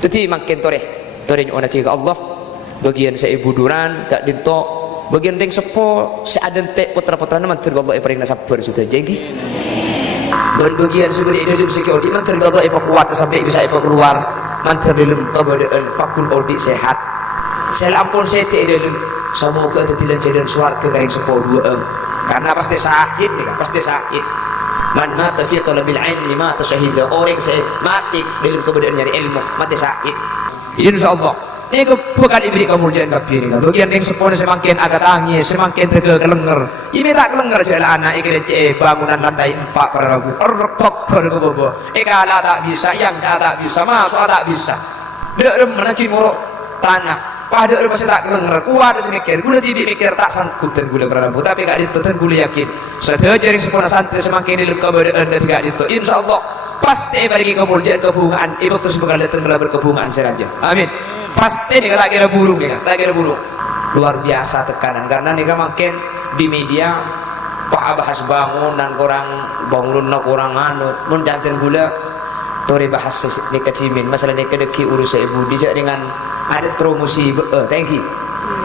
Teti makin toreh nyuana ke Allah bagian saya ibu duran gak dinto bagian deng sepo seadente putra-putrana mantir Allah paring sabar sudah jengki dan bagian segeri ini dalam segi audit mantir Allah kuat sampai bisa keluar mantir dalam keadaan pakul audit sehat saya ampun saya tidak dalam semoga tetilan jadian suarga karing sepo dua karena pasti sakit nih pasti sakit man mata fi talabil ilmi mata syahida orang saya mati dalam keadaan nyari ilmu mati sakit insyaallah ini bukan ibrik kemuliaan kabeh ini bagian yang sepone semakin agak tangis semakin kelenger ini tak kelenger jala anak iki bangunan lantai 4 para rabu bobo kala tak bisa yang tak bisa masuk tak bisa bila remen ki moro tanah pada masih tak kelenger kuat semikir gula tibi mikir tak sanggup dan gula para rabu tapi gak itu dan gula yakin sedaya jaring sepone santri semakin dalam keadaan dan gak itu insyaallah pasti bagi kemuliaan kehubungan ibu terus bakal datang dalam berkehubungan saja amin pasti nih tak kira burung nih tak kira burung luar biasa tekanan karena nih makin di media bahas bangunan kurang bangun kurang anu mun jantan gula tori bahas nih kecimin masalah nih kedeki urus ibu dijak dengan ada terus musibah thank you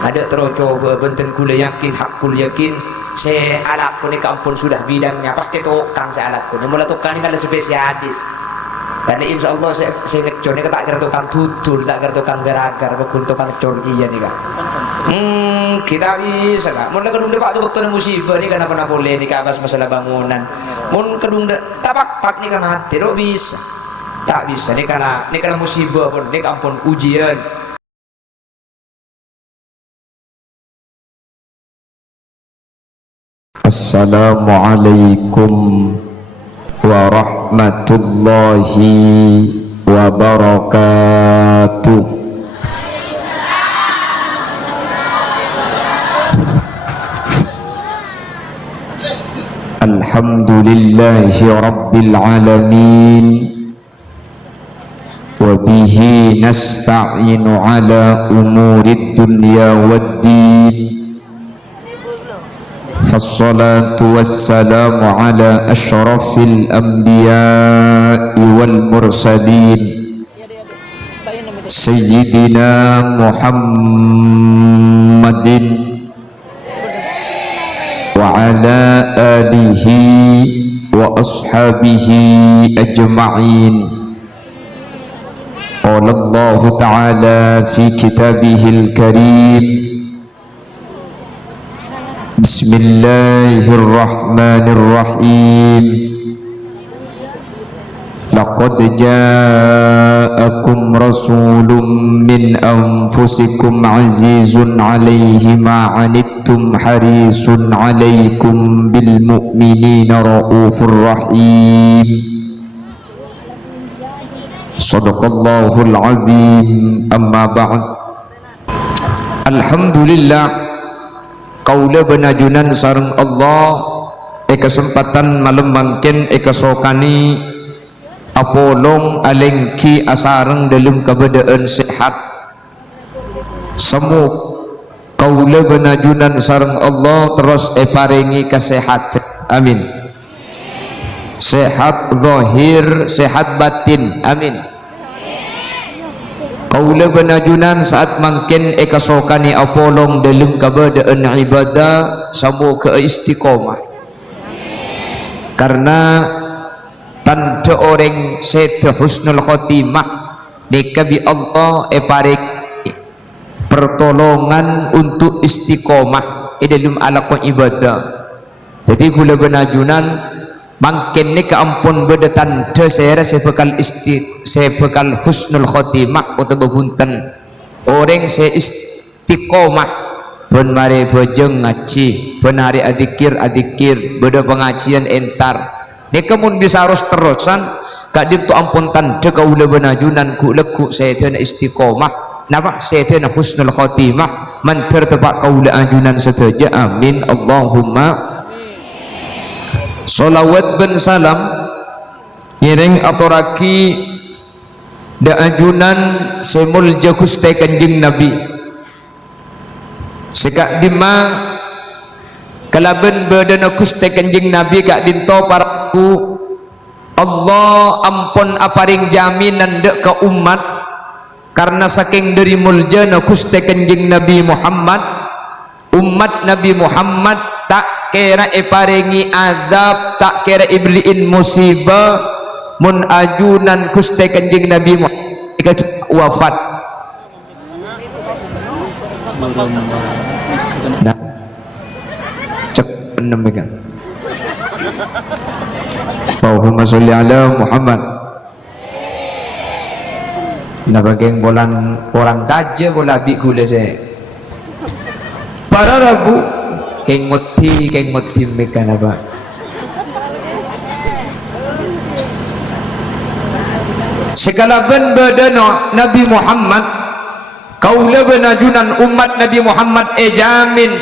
ada terus coba benten gula yakin hakul yakin saya alakku nih kampun sudah bidangnya pasti tukang saya alakku nih mulai tukang ini kan ada spesialis karena insya Allah saya ngecor ini tak kira tukang tutur tak kira tukang geragar bukan tukang cor iya nih kak kita bisa kak mulai kedung depak tuh waktu musibah nih kenapa boleh nih kak bahas masalah bangunan mun kedung tapak nih kan hati lo bisa tak bisa nih karena musibah pun nih kampun ujian. Assalamualaikum warahmatullahi wabarakatuh. Alhamdulillahi rabbil alamin wa bihi nasta'inu ala umurid dunya waddin. فالصلاة والسلام على أشرف الأنبياء والمرسلين سيدنا محمد وعلى آله وأصحابه أجمعين. قال الله تعالى في كتابه الكريم بسم الله الرحمن الرحيم لقد جاءكم رسول من أنفسكم عزيز عليه ما عنتم حريص عليكم بالمؤمنين رؤوف رحيم صدق الله العظيم. أما بعد الحمد لله kaula benajunan sareng Allah kesempatan malam mangken kesokani apolong alengki asareng dalam keadaan sehat semuk kaula benajunan sareng Allah terus paringi kesehatan amin sehat zahir sehat batin amin. Kaula benajunan saat mangkin kasokani apolong dalam keadaan ibadah samu ke istiqomah karena tanda orang seta husnul khotimah dikabi Allah parik pertolongan untuk istiqomah dalam alakon ibadah. Jadi kula benajunan mangkin ni keampun bedatan de saya bekal husnul khotimah atau bebunten orang saya istiqomah pun mari bojeng ngaji penari adikir beda pengajian entar ni kemun bisa harus terusan kak itu ampun tanda kaula benajunan ku leku saya tena istiqomah nama saya tena husnul khotimah manter tepak kaula ajunan setuju amin Allahumma. Salawat ben salam ngiring aturaki da ajunan semul jagus te kanjing Nabi sekak dima kalaben badan agus te kanjing Nabi kak dinto paraku Allah ampun aparing jaminan dek ke umat karena saking dari muljana Gusti Kanjeng Nabi Muhammad, umat Nabi Muhammad tak kira paringi azab, tak kira ibliin musibah mun ajunan Gusti Kanjeng Nabi Muhammad wafat. Nah, cek enam megang. Allahumma sholli ala Muhammad. Nah bagian bolan orang kaja bola bi gula saya. Para rabu keng muti mekan apa? Segala ben badana Nabi Muhammad kaula benajunan umat Nabi Muhammad jamin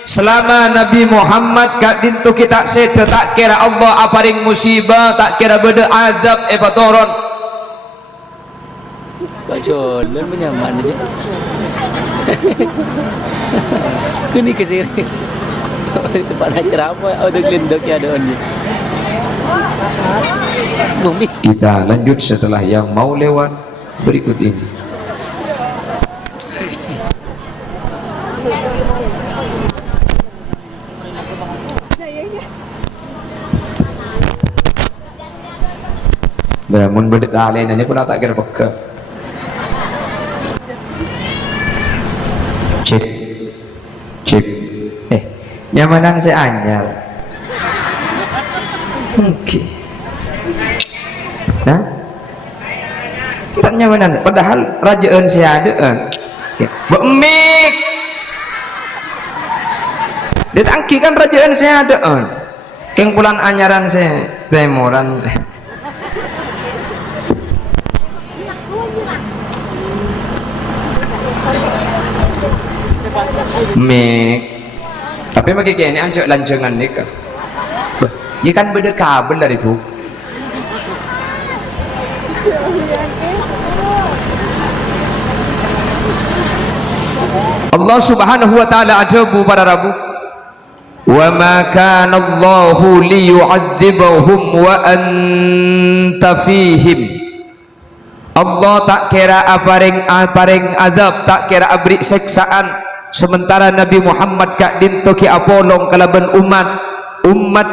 selama Nabi Muhammad kak dintu kita sete tak kira Allah aparing musibah, tak kira beda azab patoron. Bacol, dan menyaman aja. Kini kesini. Tempat acara apa? Oh, ada gelendok ya ada onnya. Bumi. Kita lanjut setelah yang mau lewat berikut ini. Namun beda lain ini pun tak kira peka. Cek nyamanan saya anyar mungkin nah kita nyamanan padahal rajaan saya ada bemik ditangki kan rajaan saya ada keng pulan anyaran saya temoran mek tapi bagi kini anjak lanjangan nikah dia kan beda kabel dari bu Allah subhanahu wa ta'ala ajabu para rabu wa ma kana Allahu liyu'adzibahum wa anta fihim. Allah tak kira aparing azab, tak kira abri seksaan sementara Nabi Muhammad kak dinto ki apolong kalaban umat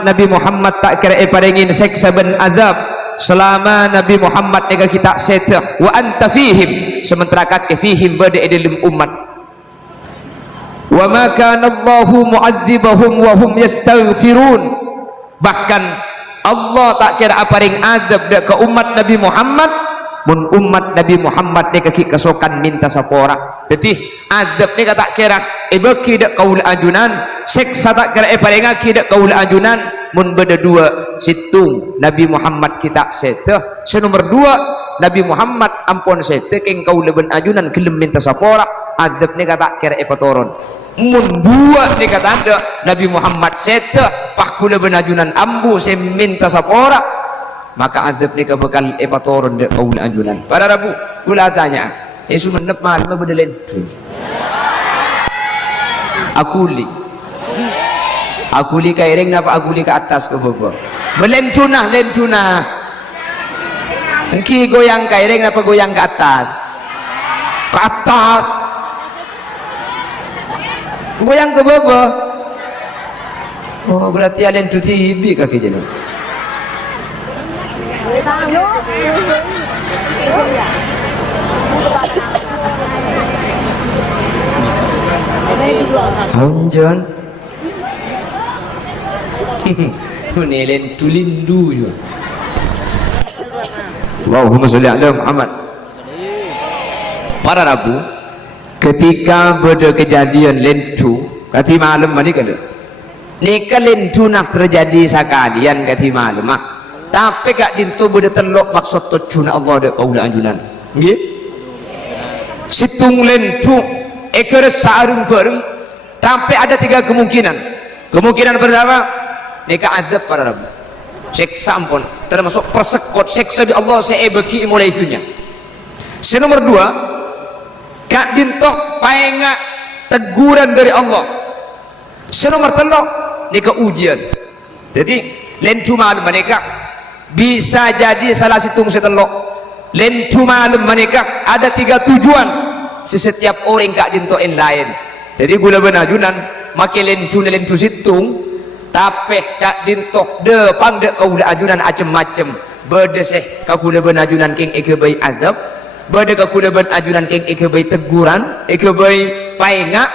Nabi Muhammad tak kira paringin seksa ben azab selama Nabi Muhammad nega kita setah wa anta fihim sementara kak fihim bade dalam umat. Wa ma kana Allahu mu'adzibahum wa hum yastaghfirun. Bahkan Allah tak kira aparing azab dak ke umat Nabi Muhammad mun umat Nabi Muhammad ni kaki kesokan minta sapora. Jadi azab ni tak kira beki dak kaul ajunan, seksa tak kira paling aki dak kaul ajunan mun beda dua situng Nabi Muhammad kita seteh. Senomor dua Nabi Muhammad ampun seteh keng kaul ben ajunan kelem minta sapora, azab ni tak kira patoron. Mun dua ni kata ada Nabi Muhammad seteh pakula ben ajunan ambu se minta sapora, maka azab ni bakal patoron dak kaul ajunan. Para rabu kula tanya Yesus menep malam bedelen akuli kairing napa akuli ke atas ke bawah melentuna engki goyang kairing napa goyang ke atas goyang ke bawah. Oh berarti alen tu TV kaki jadi John Nelen tulindu juga. Allahumma sholli ala Muhammad. Para rabu ketika berada kejadian lentu kati malam mani kada nika lentu nak terjadi sakalian kati malam tapi kak dintu berada telok maksud tujuan Allah dak kaula anjunan nggih situng lentu ekor sarung bareng sampai ada tiga kemungkinan pertama nikah adab para rabu seksa ampun termasuk persekot seksa di Allah saya beki mulai isunya. Nomor dua kak dintok paenga teguran dari Allah. Nomor telok nikah ujian. Jadi lain cuma mereka bisa jadi salah situng setelok lentu malam menikah ada 3 tujuan sesetiap orang kak dintoin lain. Jadi gula benajunan makin lentu situng tapi kak dintok depan de kaula ajunan macem-macem berdeseh kakula benajunan king ikebai adab berde kakula benajunan king ikebai teguran ikebai painga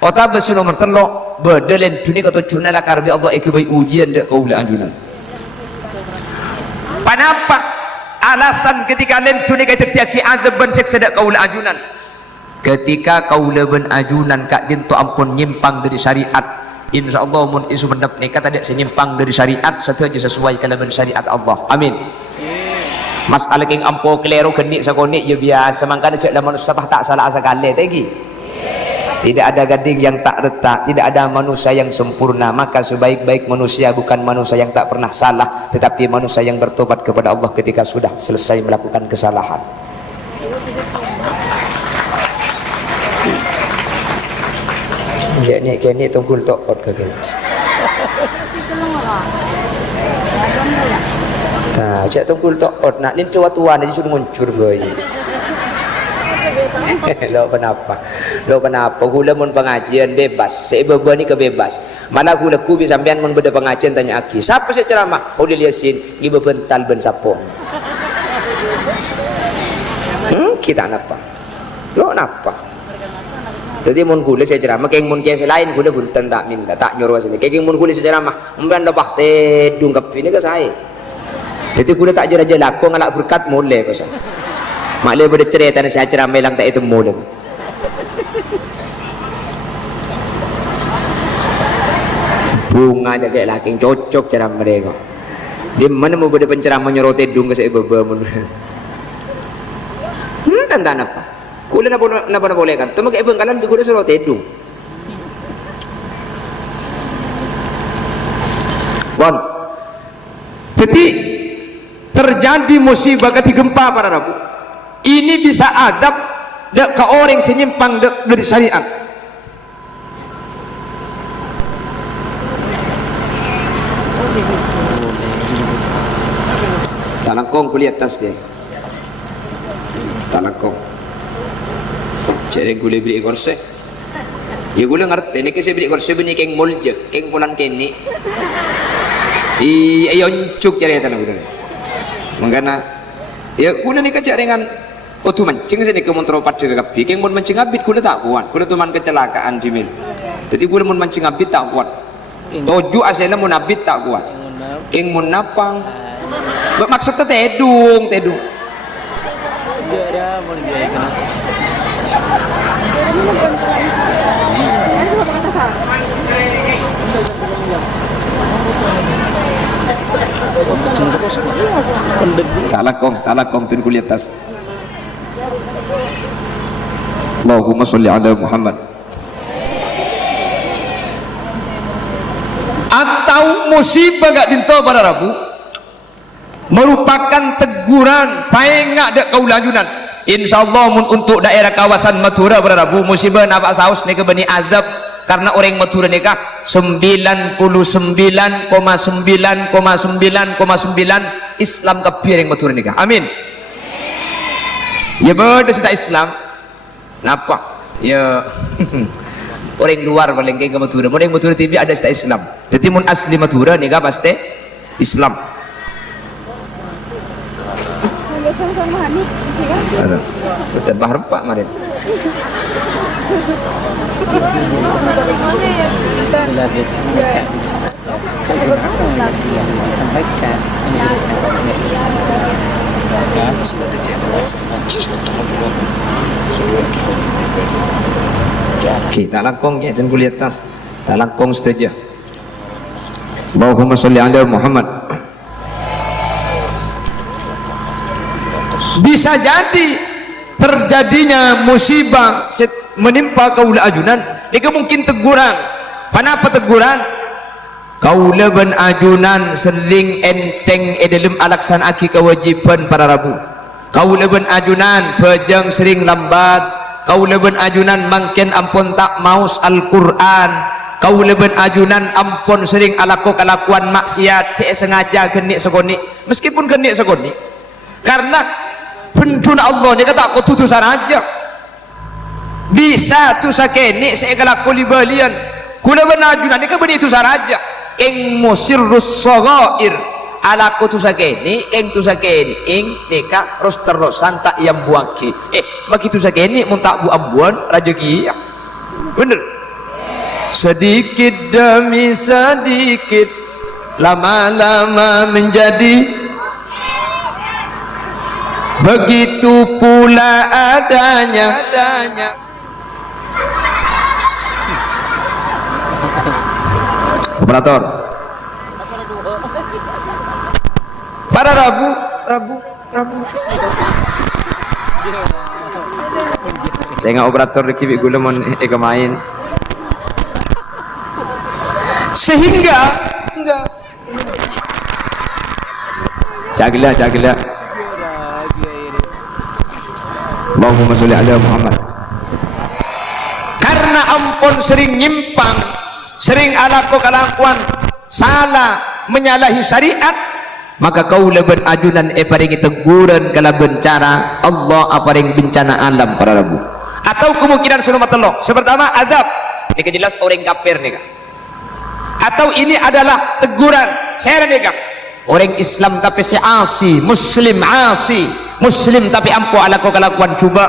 otak besu nomor telok berde lentu ni kata cuna lah karbi Allah ikebai ujian de kaula ajunan. Kenapa? Alasan ketika lentu ni kata tiaki adab ben seksedak kaula ajunan. Ketika kaula ben ajunan kak dinto ampun nyimpang dari syariat. Insyaallah mun isu mendap nikah tadi senyimpang dari syariat satu aja sesuai kalaban syariat Allah. Amin. Masalah king ampo kelero kenik sakonik je biasa mangkana cek lamun sabah tak salah sekali tadi. Tidak ada gading yang tak retak, tidak ada manusia yang sempurna, maka sebaik-baik manusia bukan manusia yang tak pernah salah, tetapi manusia yang bertobat kepada Allah ketika sudah selesai melakukan kesalahan. Ya ni kini tunggu tok pot kagak. Nah, cak tunggu tok pot nak ni tua-tua ni suruh muncul boy. Lo kenapa gula mun pengajian bebas sebeba ni kebebas mana gula kubi sampean mun beda pengajian tanya aki siapa sih ceramah Khaulil Yasin ibu bental ben sapo kita napa lo napa jadi mun gula saya ceramah keng mun kiai lain gula bunten tak minta tak nyuruh sini keng mun gula saya ceramah umban lebah tedung kapi ni ke saya jadi gula tak jera-jera aku ngalak berkat mulai pasal maklum pada cerita saya ceramah lang tak itu mulai bunga jaga laki cocok ceramah mereka di mana mau pada penceramah nyerot edung ke saya beberapa tanda apa kula napa boleh kan tu makai bengkalan di kula serot edung bon jadi terjadi musibah ketika gempa para Rabu ini bisa adab dek ke orang senyimpang dek dari syariat. Talangkong kuliah tas ke, talangkong. Jadi gula beli korse, ya gula ngerti. Ini kasi beli korse bini keng mulje, keng pulan keni. Si ayon cuk cari tanah gula. Mengana, ya gula ni kerja dengan oh tu mancing sini kemun teropat juga kapi, keng mun mancing abit gula tak kuat, gula tu man kecelakaan cimil. Jadi gula mun mancing abit tak kuat, toju asalnya mun abit tak kuat, keng mun napang, maksudnya tedung. Talakong tin kuliah tas. Allahumma sholli ala Muhammad. Atau musibah gak dinto pada Rabu merupakan teguran paengak dek kaulajunan. Insyaallah mun untuk daerah kawasan Madura pada Rabu musibah napa saus ni ke bani azab karena orang Madura nikah 99,9,9,9 Islam kabir yang Madura nikah. Amin. Ya berdasarkan Islam. Napa? Ya orang luar paling kayak Madura. Mun yang Madura TV ada sta Islam. Jadi mun asli Madura nikah pasti Islam. Ada. Betul bahar Pak Marin. Oke, tak langkong ya dan kuliah tas. Tak langkong saja. Allahumma sholli ala Muhammad. Bisa jadi terjadinya musibah menimpa kaula ajunan, ini mungkin teguran. Kenapa teguran? Kaula ben ajunan sering enteng dalam alaksanaki kewajiban para Rabu. Kaula ben ajunan pejang sering lambat. Kaula ben ajunan mangken ampun tak maus Al-Quran. Kaula ben ajunan ampun sering kelakuan maksiat sengaja genik sekoni. Meskipun genik sekoni, karena pendun Allah ni kata aku tutusan aja bisa tu sakeni saya kalaku libalian kula benajunan ni kebeni tu saraja ing musirrus sagair ala ku tu sakeni ing tu sakeni ing nika terus-terusan tak yang buangki bagi tu sakeni mun tak bu ambuan rajeki bener sedikit demi sedikit lama-lama menjadi begitu pula adanya operator para Rabu saya nggak operator di kibik gula mon main sehingga enggak jagila Allahumma sholli ala Muhammad karena ampun sering nyimpang sering alaku kelakuan salah menyalahi syariat maka kau leben ajunan paringi teguran kala bencana Allah paring bencana alam para Rabu atau kemungkinan sunnah telok sepertama azab ini jelas orang kafir nih atau ini adalah teguran saya nih orang Islam tapi asi muslim tapi ampo alaku kelakuan coba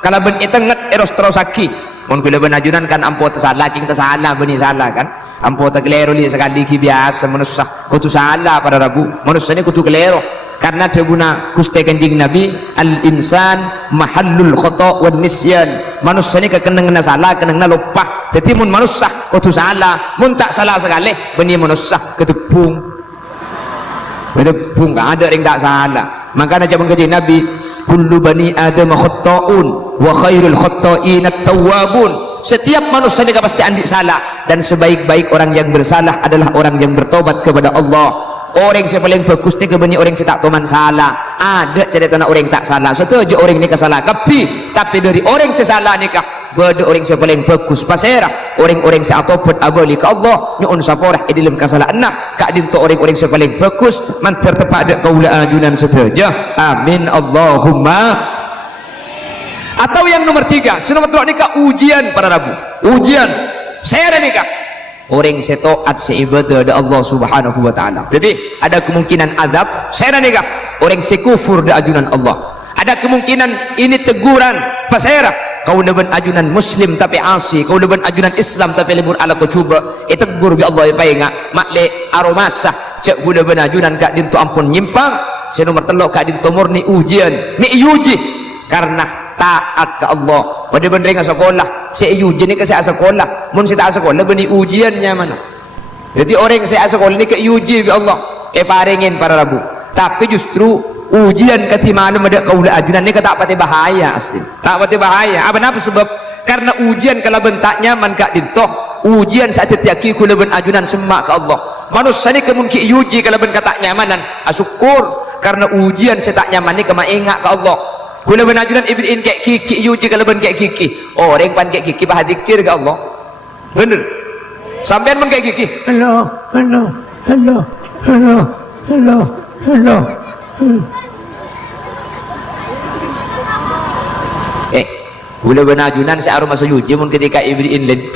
kalau ben itenget eros terosaki mun kula ben ajunan kan ampo tersalah king tersalah beni salah kan ampo terkelero li sekali ki biasa manusia kudu salah pada Rabu manusia ni kudu kelero karena deguna Gusti Kanjeng Nabi al insan mahallul khata wan nisyan manusia ni kena salah kena lupa jadi mun manusia kudu salah mun tak salah sekali beni manusia ketepung gak ada yang tak salah makanya zaman kajian Nabi kullu bani adam khatta'un wa khairul khatta'in at-tawwabun setiap manusia ini pasti andi salah dan sebaik-baik orang yang bersalah adalah orang yang bertobat kepada Allah orang yang paling bagus ni kebanyakan orang yang tak toman salah ada cerita orang yang tak salah setuju orang ini kesalah tapi dari orang yang salah nikah bada orang yang paling bagus pasera orang-orang yang tobat abali ke Allah nyun saporah dalam kesalahan kak dinto orang-orang yang paling bagus man tertepat ada kaula ajunan setuju amin Allahumma atau yang nomor 3 nomor 3 nikah ujian para Rabu ujian saya ada nikah orang yang taat seibadah ada Allah subhanahu wa ta'ala jadi ada kemungkinan azab saya ada nikah orang yang kufur da ajunan Allah ada kemungkinan ini teguran pasera kau leban ajunan muslim tapi asi kau leban ajunan Islam tapi lebur ala kau cuba tegur bi Allah ya ingat makle aromasah cek guna ben ajunan kak dinto ampun nyimpang si nomor 3 kak dinto murni ujian mi uji karena taat ke Allah pada bener sekolah si uji ni ke saya sekolah mun si tak sekolah beni ujiannya mana jadi orang saya sekolah ni ke uji bi Allah paringin para Rabu tapi justru ujian ketimalam ada kaula ajunan ni tak pati bahaya asli tak pati bahaya apa napa sebab karena ujian kalau bentaknya man kak dintoh ujian saat tiaki kula ben ajunan semak ke Allah manusia ni kemungkin uji kalau ben kata nyamanan syukur karena ujian saya tak nyaman ni kema ingat ke Allah kula ben ajunan ibrin kayak kiki uji kalau ben kayak kiki orang pan kayak kiki bah zikir ke Allah bener sampean men kayak kiki hello hula benajunan se arum masa yuji mun ketika ibriin led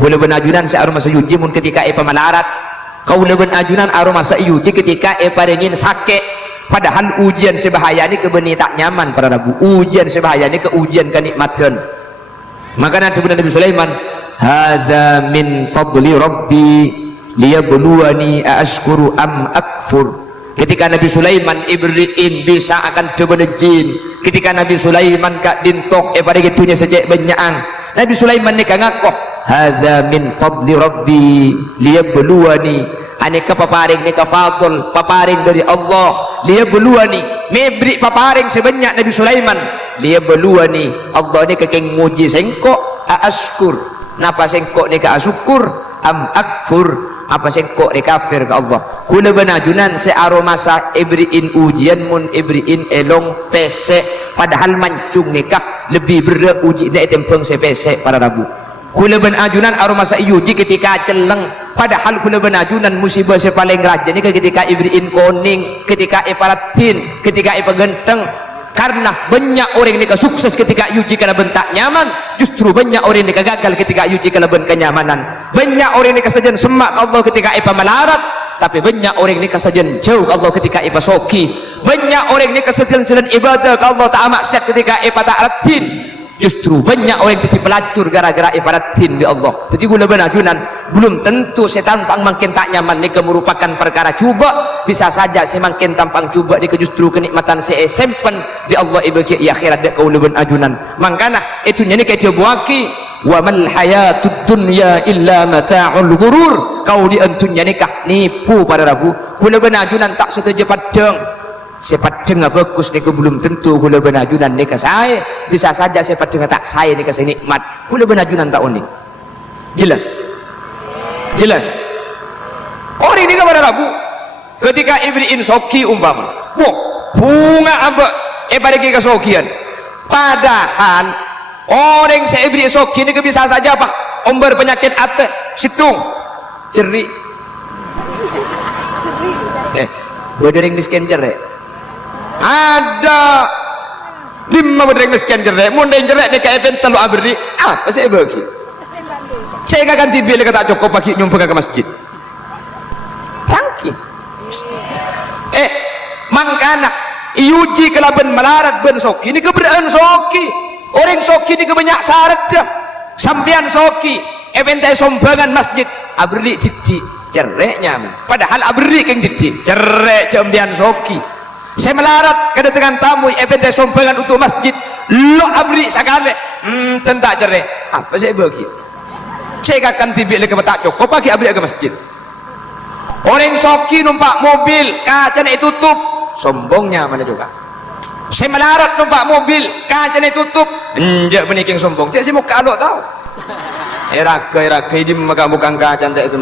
hula benajunan se arum masa yuji mun ketika pemalarat kau hula benajunan arum masa yuji ketika paringin sake padahal ujian sebahaya ni kebeni tak nyaman para Rabu ujian sebahaya ni ke ujian kenikmatan makanya sebenarnya Nabi Sulaiman hadza min fadli rabbi liyabluwani aashkuru am akfur ketika Nabi Sulaiman ibriin bisa akan tebenejin ketika Nabi Sulaiman kak dintok pada gitunya sejak banyakan Nabi Sulaiman ni ngakoh hadza min fadli rabbi liyabluwani aneka paparing ni fadl paparing dari Allah liyabluwani mebri paparing sebanyak Nabi Sulaiman liyabluwani Allah ni kekeng muji sengkok aashkur napa sengkok ni ka asyukur am akfur apa sengkok ni kafir ke Allah kula benajunan se aromasa ibriin ujian mun ibriin elong pesek padahal mancung nikah lebih berat uji dak tempeng se pesek para Rabu kula benajunan aromasa uji ketika celeng padahal kula benajunan musibah se paling raja ni ketika ibriin koning ketika iparatin ketika ipagenteng Karena banyak orang ini sukses ketika uji karena bentak nyaman, justru banyak orang ini gagal ketika uji karena bentak kenyamanan. Banyak orang ini kesajian semak Allah ketika ipa melarat, tapi banyak orang ini kesajian jauh Allah ketika ipa soki. Banyak orang ini kesajian selain ibadah Allah tak maksiat ketika ipa tak ratin. Justru banyak orang jadi pelacur gara-gara ibadatin di Allah. Jadi gula benajunan belum tentu setan makin tak nyaman ini merupakan perkara cuba. Bisa saja semakin tampang cuba ini justru kenikmatan sempen di Allah ibagi akhirat dia gula benajunan. Makanya itu nyanyi kayak buaki wa mal hayatud dunya illa mata'ul ghurur. Kau di antunya nikah nipu pada Rabu. Gula benajunan tak setuju padang. Sepat dengar bagus ni belum tentu gula benajunan ni saya bisa saja sepat dengar tak saya ni kasih nikmat gula benajunan tak unik jelas orang ini kepada Rabu ketika ibriin soki umpama bunga apa pada kesokian padahal orang saya ibri soki ni bisa saja apa omber penyakit ate situng cerik berdering miskin cerik ada 5 berdeng sekian jerek munda yang jerek ni kayak pentel lo abri apa saya bagi saya akan tiba kata cukup pagi nyumpah ke masjid tangki mangkana iuji kelaban melarat ben soki ini keberadaan soki orang soki ini kebanyak syarat dah sampian soki bentai sombangan masjid abri cici jereknya padahal abri keng cici jerek jambian soki saya melarat kedatangan tamu EPT sombangan untuk masjid lo abri sekali tentak cerai apa saya bagi saya akan tiba lagi tak cukup pagi abri ke masjid orang soki numpak mobil kacanya tutup sombongnya mana juga saya melarat numpak mobil kacanya tutup enjak meniking sombong saya mau kalau tahu eraga ini bukan kaca itu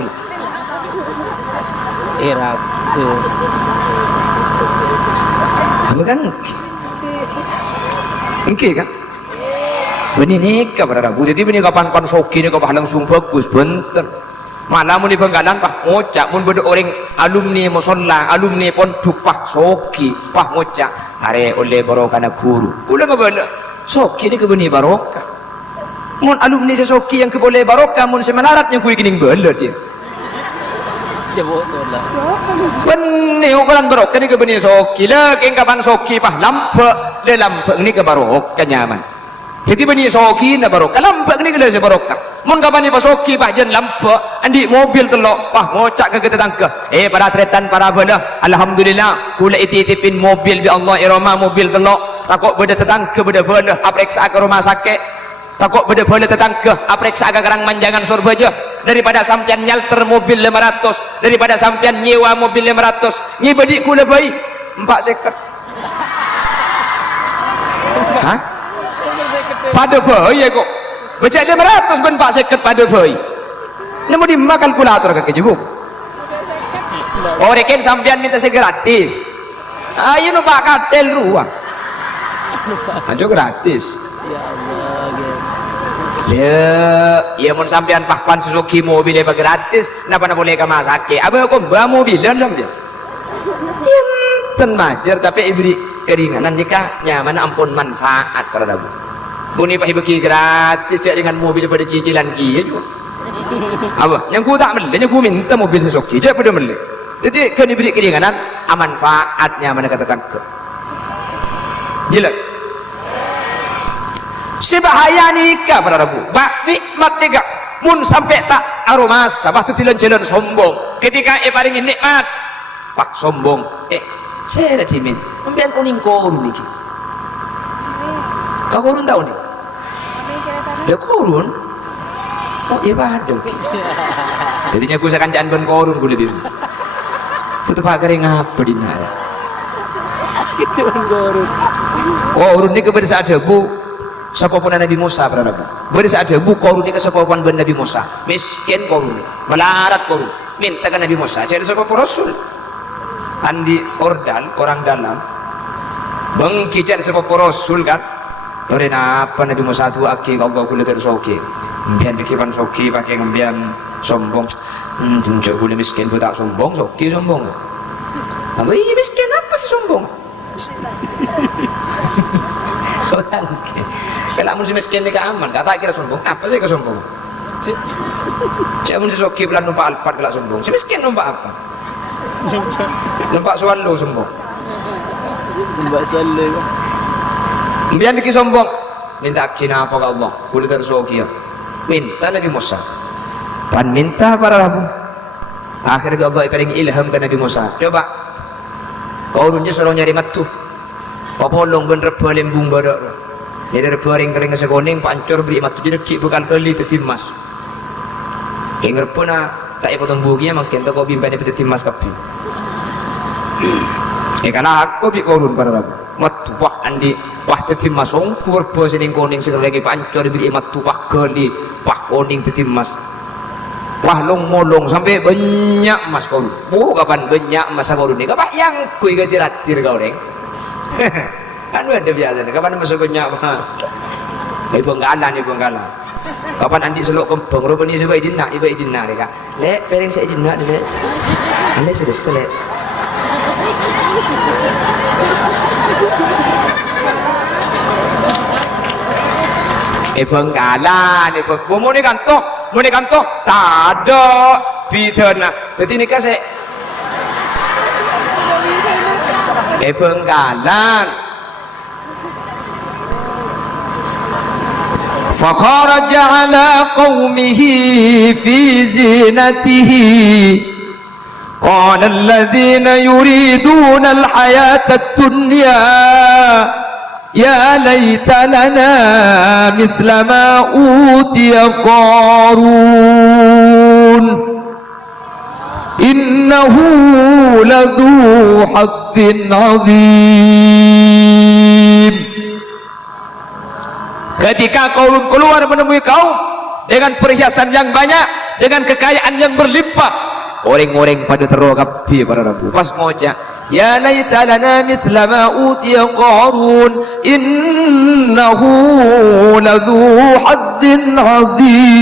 eraga bukan engke kan benih nikah pada Rabu jadi benih kapan soki ni kapan langsung bagus benten mana mun di Benggalan pah ngocak mun beda orang alumni musola alumni pondok pah soki pah ngocak are oleh barokah na guru kula ngabala soki ni kebenih barokah mun alumni sesoki yang keboleh barokah mun semelarat yang kuwi kining bala dia ya betul lah benih ukuran barokah ni kebenih soki lah keng kapan soki pah lampak le lampak ni ke barokah nyaman jadi benih soki na barokah lampak ni ke le barokah mun kapan ni pasoki pah jen lampak andi mobil telok pah ngocak ke tetangga para tretan para bala alhamdulillah kula itipin mobil bi Allah irama mobil telok takut beda tetangga beda bala apriksa ke rumah sakit takut beda bala tetangga apriksa ke kerang manjangan surga aja daripada sampian nyalter mobil 500 daripada sampian nyewa mobil 500 ngibadi kula bayi 4 seket hah pada bayi kok baca 500 ben 4 seket pada bayi namun di kalkulator ke jebuk orang sampian minta segratis ayo numpak katel ruang aja gratis ya mun sampean pahpan Suzuki mobil apa gratis napa boleh ke masake apa kok bawa mobilan sampean enten majer tapi ibri keringanan jika nyaman ampun manfaat para dabu buni pah bagi gratis cek dengan mobil pada cicilan kieu juga apa yang ku tak beli yang ku minta mobil Suzuki cek pada beli jadi kan diberi keringanan manfaatnya mana kata tangke jelas sebahaya nikah pada Rabu bak nikmat nikah mun sampai tak aromas sabah tu tilan jalan sombong ketika paringin nikmat pak sombong saya ada cimin ambian kuning korun niki kau korun tahu nih ya korun oh iya badan jadinya aku seakan jangan ben korun gue lebih itu pak kering apa di nara itu korun ini kepada saat debu sepupuan Nabi Musa pada Nabi beri saat debu korun ini ke sepupuan Nabi Musa miskin korun ini melarat korun minta ke Nabi Musa jadi sepupu Rasul andi ordal orang dalam bengkicat sepupu Rasul kan torin apa Nabi Musa tu aki Allah kulit tersoki mbian dikipan soki pakai ngembian sombong tunjuk kulit miskin tak sombong soki sombong apa iya miskin apa sih sombong Bangke. Kalau mun si miskin ni aman, kata kira sombong. Apa sih kesombong? Cik mun si soki bulan numpak alpat kala sombong. Si miskin numpak apa? Numpak swallow sombong. Mbak Swallow. Kemudian bikin sombong. Minta kina apa ke Allah? Kulit tersoki ya. Minta Nabi Musa. Pan minta para rabu. Akhirnya Allah iparing ilham ke Nabi Musa. Coba. Kau runja suruh nyari matu. Papolong ben reba lembung badak. Jadi reba ring kering sekoning pancur beri matu jadi kik bekal kali tetimas. King reba na tak ipotong buginya makin tak kau bimbang di tetimas kapi. Karena aku bi korun para rabu. Matu wah andi wah tetimas ongkur reba sening koning segala lagi pancur beri matu wah kali wah koning tetimas. Wah long molong sampai banyak mas kau. Oh kapan banyak masa kau ni? Kapan yang kui gati kau reng? Kan ada biasa ni. Kapan masa banyak mah? Ibu nggalan. Kapan andi selok kempeng? Rupa ni sebab idina mereka. Lek pereng saya idina ni lek. Anda sudah selek. Ibu nggalan, ibu mau ni kantor, tak ada bidana. Jadi ni kasih. Benggalan. فخرج على قومه في زينته قال الذين يريدون الحياة الدنيا يا ليت لنا مثل ما أوتي قارون إنه لذو حظ عظيم. Ketika Qarun keluar menemui kaum dengan perhiasan yang banyak, dengan kekayaan yang berlimpah, orang-orang pada terrogapi para rabu. Pas ngojak, ya laita lana mithla ma utiya Qarun innahu ladzu hazzin azim.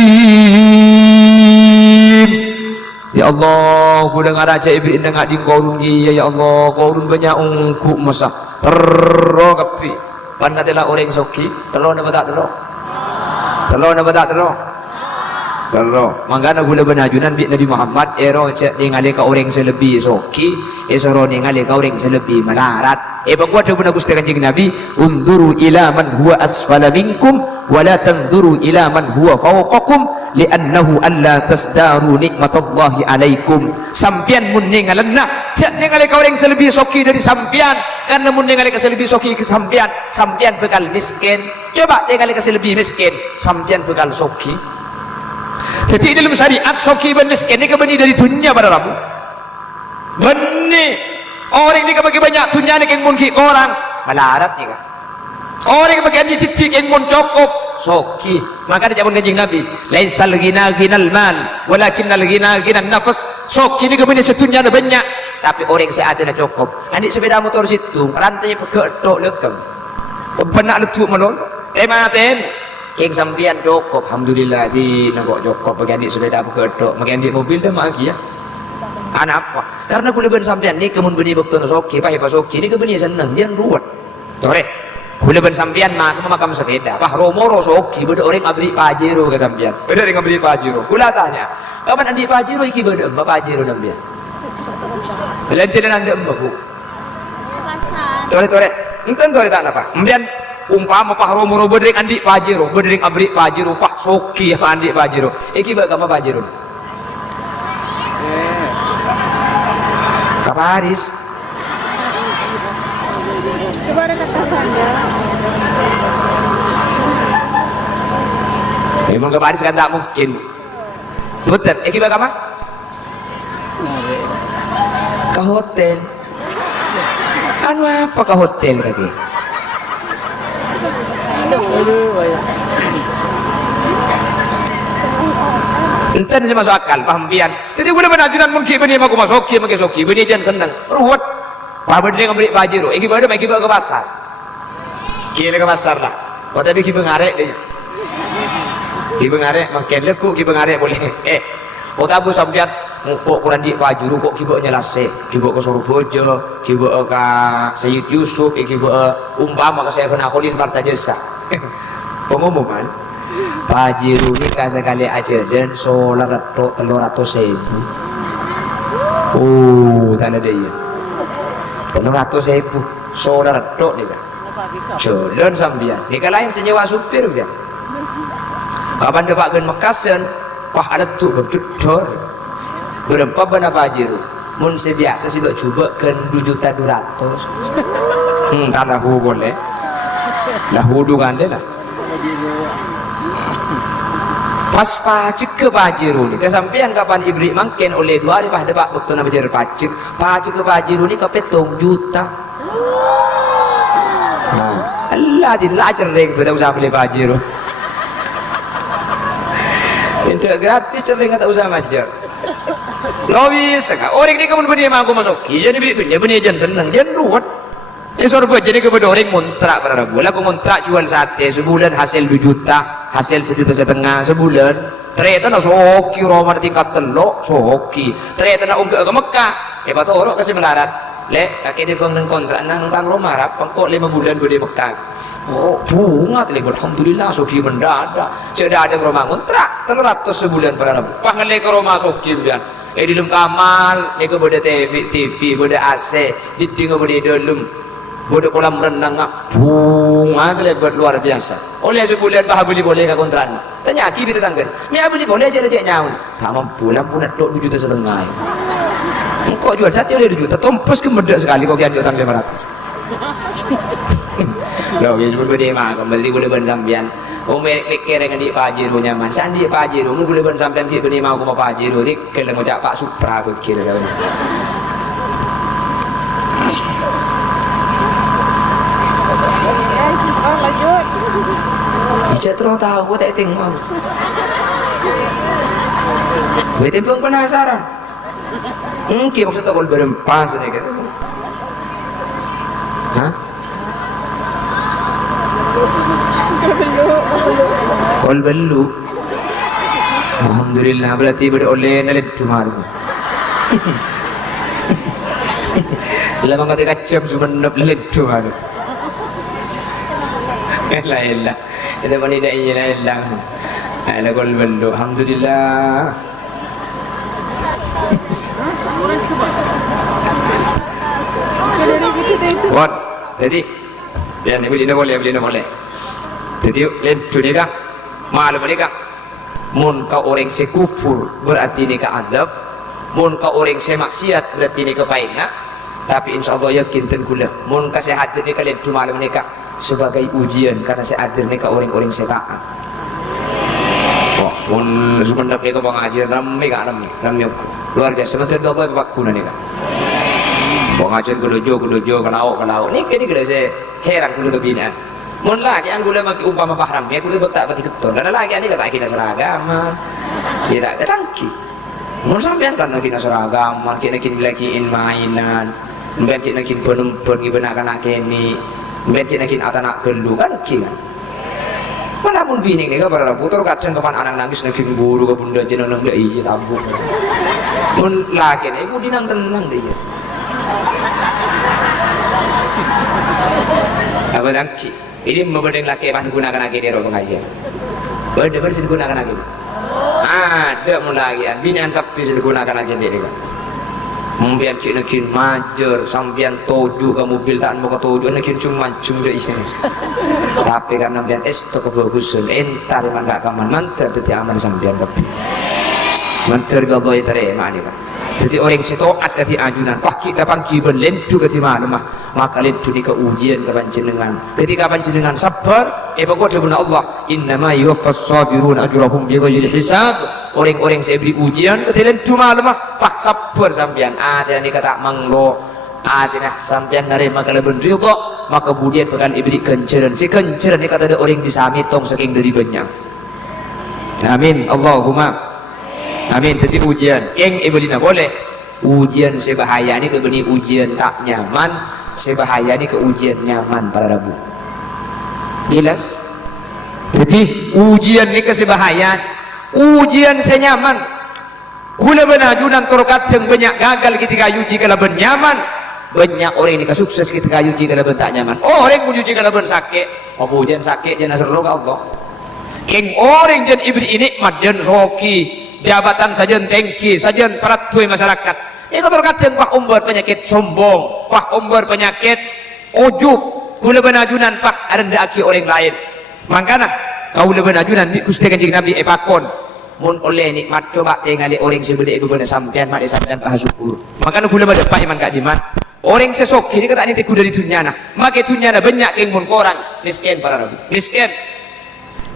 Ya Allah, ku dengar ajaib dengar di Qarun ya Allah, Qarun banyak ungku masa terrogapi. Pan katalah orang soki, telur nama tak telur? Telur nama tak telur? Telur. Mangkana gula benajunan bi Nabi Muhammad ero cek ningali ka orang selebih soki, esoro ningali ka orang selebih melarat. Pagwa tu benar Gusti Kanjeng Nabi, unzuru ila man huwa asfala minkum wa la tanzuru ila man huwa fawqakum li'annahu alla tasdaru nikmatallahi alaikum. Sampian mun ningalenna cek ningali ka orang selebih soki dari sampian, karena mun ningali ka selebih soki ke sampian bekal miskin. Coba ningali ka selebih miskin, sampian bekal soki. Jadi dalam syariat soki dan miskin ini kebeni dari dunia pada rabu. Beni orang ini kebagi banyak dunia ni keng mun ki orang melarat ni kan. Orang yang bagi cicik keng mun cukup soki. Maka dia pun Kanjeng Nabi, laisal ghina ghinal mal, walakinnal ghina ghinan nafs. Soki ni kebeni sedunia ada banyak, tapi orang seada dah cukup. Adik sepeda motor situ, rantainya pegetok lekam. Benak letuk melon. Tematen keng sampian cukup, alhamdulillah di nak cukup bagi adik sepeda pegetok, bagi adik mobil dah maki ya. Anak apa? Karena kuliah sampian ni kemun beni waktu nasoki, pahit pasoki ni kebeni senang, dia ruwet. Tore, kuliah sampian mak makam sepeda, pah romoro soki, beda orang abri pajero ke sampian, beda orang abri pajero. Kuliah tanya, kapan adik pajero iki beda mbak pajero sampian? Belanjaran anda mbak bu. Tore, enten tore tak apa? Kemudian umpama pah romoro beda orang adik pajero, beda orang abri pajero, pah soki apa adik pajero? Iki mbak apa pajero? Kaparis. Coba ada kata saya. Memang kaparis kan tak mungkin. Betul. Kita apa? Ke hotel. Anu apa ke hotel lagi? Enten sih masuk akal, paham pian. Jadi gula benajunan mungkin beni aku masoki, make soki, beni jangan senang. Ruwet. Pak beni ngabri pajero, iki bade make ke pasar. Kira ke pasar lah. Kau tapi ki bengarek dia. Ki bengarek makan leku, ki bengarek boleh. Kau tahu sampean kok Quran di pajuru kok kibo nyelase kibo ke Surabaya kibo ke Sayyid Yusuf kibo umpama ke saya kena kulin parta jasa pengumuman pajiru ini sekali aja dan solar atau 300.000 tak ada dia 300.000 solar atau nih kan jalan sambian ini kan lain senyawa supir ya kapan dapatkan Mekasan wah ada tuh berjudor berapa benar pajiru mun sebiasa sih coba ke 2.200.000 karena aku boleh lah hudungan deh lah pas pajak ke pajiru ni kesampian kapan ibrik mangken oleh 2 hari pada pak waktu nama jar pajak ke pajiru ni kapetong juta Allah tidak cereng pada usaha beli pajiru itu gratis cereng tak usah majar lobis orang ni kamu beri aku masuk jadi beli tu dia beri jan senang jan ruwet sorba jadi kepada orang ngontrak pada rabu aku ngontrak jual sate sebulan hasil 2 juta hasil 1,5 juta sebulan ternyata nak soki Roma tingkat telok soki ternyata nak unggah ke Mekah patut orang kasih melarat lek kakek dia bang kontrak nang Roma harap pangkok 5 bulan gue di Mekah oh bunga tadi alhamdulillah soki mendadak sudah ada Roma kontrak 300 sebulan pada rabu panggil ke Roma soki kemudian di dalam kamar ni ke beda TV beda AC jadi nggak beda dalam bodoh kolam renang bunga lebat luar biasa oleh sebulan bah boleh ke kontrak tanya aki kita tanggal mi boleh boleh aja aja nyaun tak mampu lah pun nak 2,5 juta kok jual sate oleh 2 juta tompos kemedak sekali kok kian utang 500 loh biasa berbeda mah kembali boleh bersambian mikir dengan di pajiru nyaman sandi pajiru boleh bersambian kita beri mau ke pajiru ni kalau ngocak Pak Supra pikir Ijat terus tahu tak tengok. Betul pun penasaran. Mungkin maksudnya kalau berempas ni kan? Hah? Kalau belu. Alhamdulillah berarti beroleh nalit cuma. Lama kata kacam cuma nalit cuma. La ilah itu pun tidak ilah ilah ada kol belu alhamdulillah what jadi biar ni beli boleh jadi lain sudah malu mereka mun kau orang sekufur berarti ni ke adab mun kau orang semaksiat berarti ni ke paina tapi insyaallah yakin tengkula mun kesehatan ni kalian cuma malu mereka sebagai ujian karena saya hadir ni ke orang-orang setaan. Wah, mun sebentar ke pengajian ramai luar biasa. Sebentar dah tu aku ni kan. Pengajian kedojo ke lauk. Ni kena saya heran kudu kebinaan. Mun lagi an gula maki umpama pahram ya kudu tak pati keton. Dan lagi ani kata kita seragam. Ya tak ketangki. Mun sampean kan kita seragam, kita lakiin mainan. Mbak kita penempun ibenakan kini. Mungkin nakin anak gelu kan kan walaupun bini ni kan para putar kadang kapan anak nangis nakin guru ke bunda jenang nang iya tabuk pun laki ni ibu dinang tenang dia apa lagi ini membanding laki apa digunakan lagi di ruang pengajian benda bersih digunakan lagi ada mulai bini angkat bisa digunakan lagi dia kan Mungkin cik nakin majer sampian toju ke mobil tak mau ke toju nakin cuma dah isinya. Tapi karena biar estok kebagusan entar memang gak kaman manter teti aman sampian kepi. Manter gak terima ni kan. Jadi orang setoat dari ajunan. Wah kita pangki berlentu ke timah maka lentu ni ke ujian ke panjenengan. Ketika panjenengan sabar, pokok dengan Allah. Innama yuwaffas sabirun ajrahum bighairi hisab. Orang-orang saya beri ujian ketilan cuma lemah pak sabar sampian ada ni kata manglo ada nah sampian narima kalau berridha maka kemudian bakal ibri kenceran si kenceran ni kata ada orang bisa mitong saking dari banyak amin Allahumma amin. Jadi ujian yang ibulina boleh ujian sebahaya ni ke geni ujian tak nyaman sebahaya ni ke ujian nyaman para rabu jelas. Jadi ujian ni ke sebahaya ujian senyaman Gula benajunan terkadang banyak gagal ketika yuji kalau ben nyaman. Banyak orang ini sukses ketika yuji kalau ben tak nyaman. Orang pun yuji kalau ben sakit. Apa jen sakit jen seru ke Allah. Keng orang jen ibri nikmat jen soki jabatan sajen tengki sajen peraturan masyarakat. Ini terkadang pak umbar penyakit sombong, pak umbar penyakit ujub, gula benajunan pak arendaki orang lain. Makanya kau gula benajunan Gusti Kanjeng Nabi epakon. Mun oleh nikmat coba tinggali orang sebeli itu benar sampean mak sampean paha syukur. Makanya gula pada pak iman kak diman. Orang sesok kini kata ini teku dari dunia nah. Maka dunia nah banyak keng mun korang miskin para nabi. Miskin.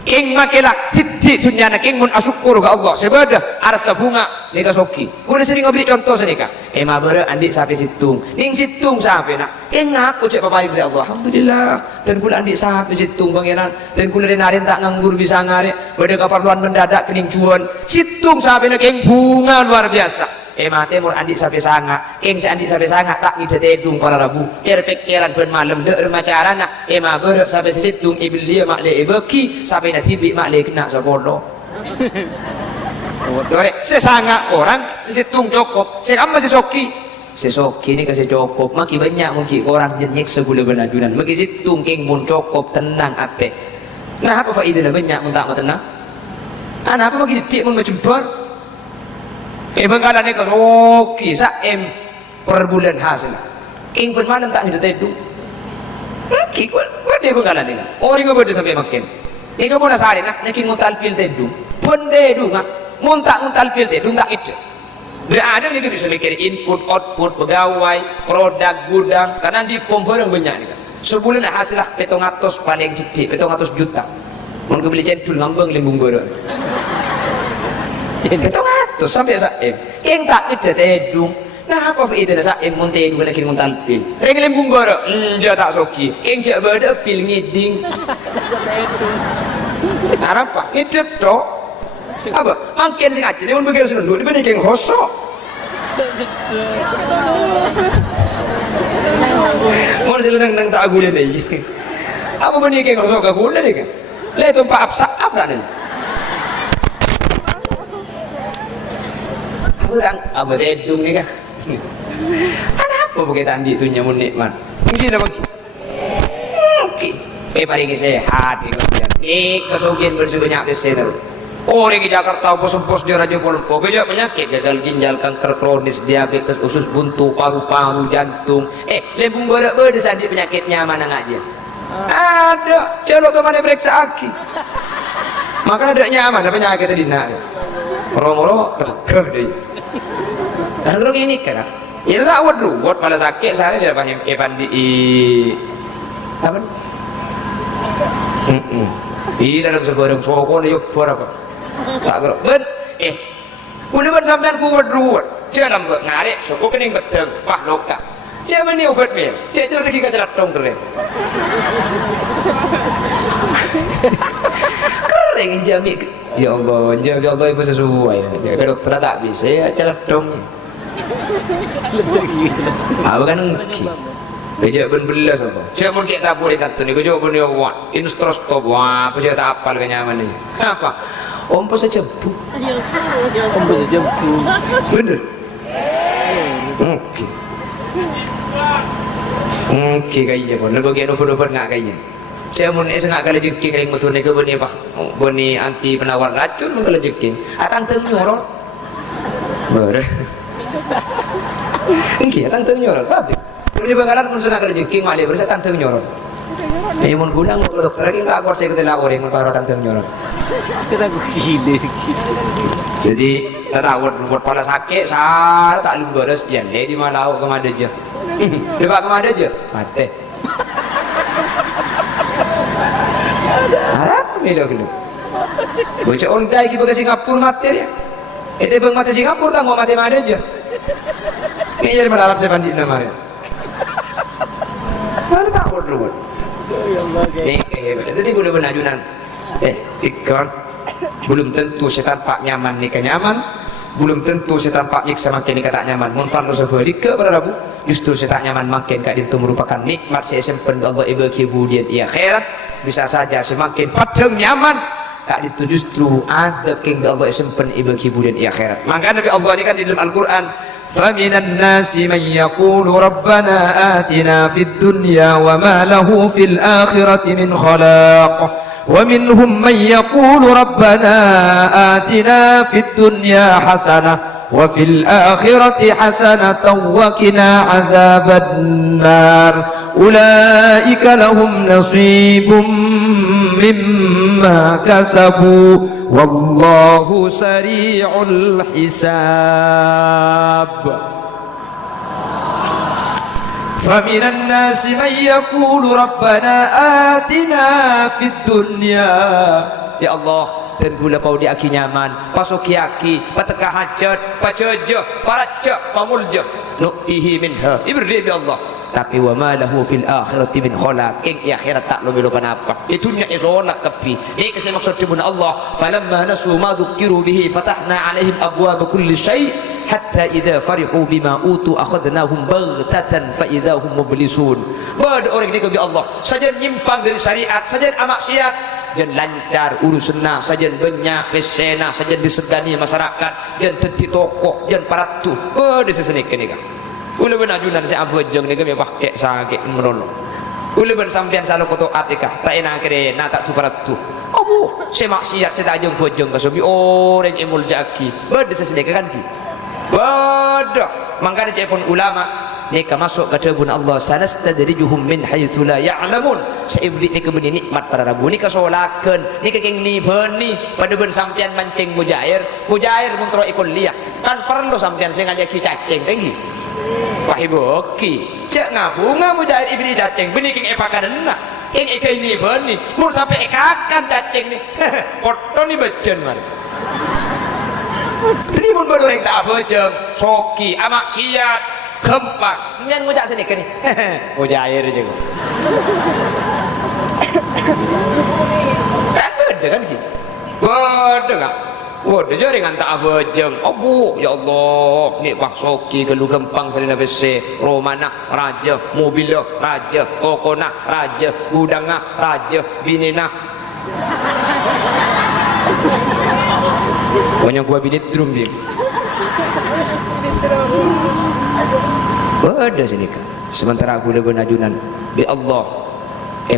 Keng makelah cicit dunia nah keng mun asyukur ke Allah. Sebada arsa bunga nika soki. Kuda sering ngobri contoh senika. Ma bere andi sampai situng. Ning situng sampai nak. Keng aku cek papai dari Allah. Alhamdulillah. Dan kula andi sampai situng pangeran. Dan kula renarin tak nganggur bisa ngare. Pada keperluan mendadak kening cuan. Situng sampai nak keng bunga luar biasa. Mate mur andi sampai sanga. Keng si andi sampai sanga tak ngide tedung para rabu. Terpikiran ben malam deur macarana. Ma bere sampai situng ibil dia mak le beki sampai nanti bi mak le kena sekolah. Korek sesanga orang sesitung cukup. Sekam masih soki. Sesoki ini kasih cukup. Maki banyak mungkin orang jenyek segula benajunan. Maki situng keng mun cukup tenang ape. Nah apa faedah banyak mun tak tenang? Anak apa maki cik mun macumbar? Bengkalan ni kasoki saem per bulan hasil. Keng pun malam tak hidup tedung. Maki kau dia bengkalan ni. Orang kau berde sampai makin. Ika pun asari nak nakin mutal pil tedung. Pun tedung ah. Muntak pil tedung tak itu. Dia ada ni kita bisa mikir input output pegawai produk gudang karena di pom barang banyak ni kan. Sebulan hasil lah 700 paling sedikit 700 juta. Mun kau beli cendol ngambang lembung barang. 700 sampai saem. Keng tak ada tedung. Nah apa faedah saem mun tedung lagi mun talpil. Reng lembung bara. Dia tak soki. Keng jak bada pil ngiding. Apa? Hidup toh. Apa? Makin sing aja mun begal sing nduk dibanding keng hosok. Mun selenang nang tak agule deh. Apa benih keng hosok ka gule deh kan? Le tumpa apsa apa nih? Kurang apa tedung ni kan? Apa begitu andi tu nyamun nikmat? Mungkin apa? Mungkin. Paling sehat ni kan? Kesugihan bersebanyak besar. Orang di Jakarta bos-bos dia raja polpo banyak penyakit gagal ginjal, kanker kronis, diabetes, usus buntu, paru-paru, jantung. Lembung berat sandi penyakitnya mana aja? Ada. Celok ke mana periksa aki? Maka ada nyaman penyakit tadi nak. Moro-moro tergah deh. Dan terus ini kan? Ya tak buat pada sakit saya dia banyak pandi apa? Dalam sebarang sokon dia berapa? Tak kalau ben kuliban sampean ku buat jangan buat ngarik soko kening betul pah loka siapa ni obat mil cek lagi kacarat dong keren keren jami ya Allah ibu sesuai jaga dokter tak bisa ya carat dongnya bukan engki kejak ben belas apa saya mau kita tak boleh kata ni kejak ben awak instrostop wah apa saya tak apal kenyaman ni apa ompo sejebuk Ompo sejebuk bener oke kaya pun bagian obat-obat nggak kaya saya mau ni sengat kali jeki kering betul ni ke beni apa beni anti penawar racun mau kali jeki atang tengyorot ber engki atang tengyorot apa di Bangkalan pun sengat kali jeki mali bersa atang tengyorot mun gudang mau dokter lagi nggak kursi kita lapor yang para atang tengyorot kita gile jadi rawat buat pala sakit sar tak lu beres ya di Malau kemana aja di Pak kemana aja mati harap milo gitu bocah ontai kita ke Singapura mati ya itu bang mati Singapura tak mau mati mana aja ini jadi malah saya bandit namanya mana tak buat jadi gue udah benajunan ikan belum tentu setan pak nyaman nikah nyaman belum tentu setan pak nyiksa makin nikah tak nyaman mun parlo sebalika para rabu justru setan nyaman makin kak itu merupakan nikmat sesempen Allah ibu kemudian ia akhirat bisa saja semakin padang nyaman kak itu justru adab king Allah simpen ibu hiburan akhirat. Maka Nabi Allah ini kan di dalam Al-Quran, فَمِنَ النَّاسِ مَنْ يَقُولُ رَبَّنَا آتِنَا فِي الدُّنْيَا وَمَا لَهُ فِي الْآخِرَةِ مِنْ خَلَاقٍ وَمِنْهُمْ مَنْ يَقُولُ رَبَّنَا آتِنَا فِي الدُّنْيا حَسَنَةً وَفِي الْآخِرَةِ حَسَنَةً وَقِنَا عَذَابَ النَّارِ أُولَئِكَ لَهُمْ نَصِيبٌ مِّمَّا كَسَبُوا وَاللَّهُ سَرِيعُ الْحِسَابِ. فَمِنَ النَّاسِ مَن يَقُولُ رَبَّنَا آتِنَا فِي الدُّنْيا. Ya Allah, dan gula kau di aki nyaman, pasuki aki, pateka hajat, paceja, paraja, pamulja, nu'tihi minha. Ibri ya Allah. Tapi wa ma lahu fil akhirati min khalaq. Ing akhirat tak lo melukan apa. Itunya isolak tapi. Ini kasi maksud cuma Allah. Falamma nasu ma dzukiru bihi fatahna alaihim abwaaba kulli syai' hatta idza farihu bima utu akhadnahum baghtatan fa idza hum mublisun. Pada orang ini kebi Allah saja nyimpang dari syariat, saja maksiat, dan lancar urusanna, saja banyak pesena, saja disegani masyarakat, dan tenti tokoh, dan paratu. Pada sesenik ini kan. Ula benajunan si abu jeng ni kami pakai sakit menolong. Ula bersampian selalu koto atika, tak enak kere, nak tak suparatu. Abu, si maksiat si tak jeng bojeng kasobi orang emul jaki. Pada sesenik kan ki. Pada, makanya cepon ulama. Mereka masuk ke tribun Allah, sanastadrijuhum min haitsu la ya'lamun. Seiblis ni kebeni nikmat para rabu ni kasolakeun ni kenging ni beuni pada ben sampean mancing mujair mun tro ikon liah kan perlu sampean sing ngajaki cacing tinggi wahiboki cek ngabunga mujair iblis cacing beuni king epakanna king ikei ni beuni mun sampe ekakan cacing ni foto ni bejen man tribun bodoreng tak bojeng soki amak siat kempak, jangan ngujak sini ke ni. Ngujak air je kok. Kan beda kan sih? Beda kan? Beda je dengan tak bejeng. Abu, ya Allah, ni pak soki gelu gempang selina bese, romana raja, mobilnya raja, tokona raja, gudangah raja, binina. Banyak gua binit drum dia. Beda sini kan. Sementara aku lebih najunan bi Allah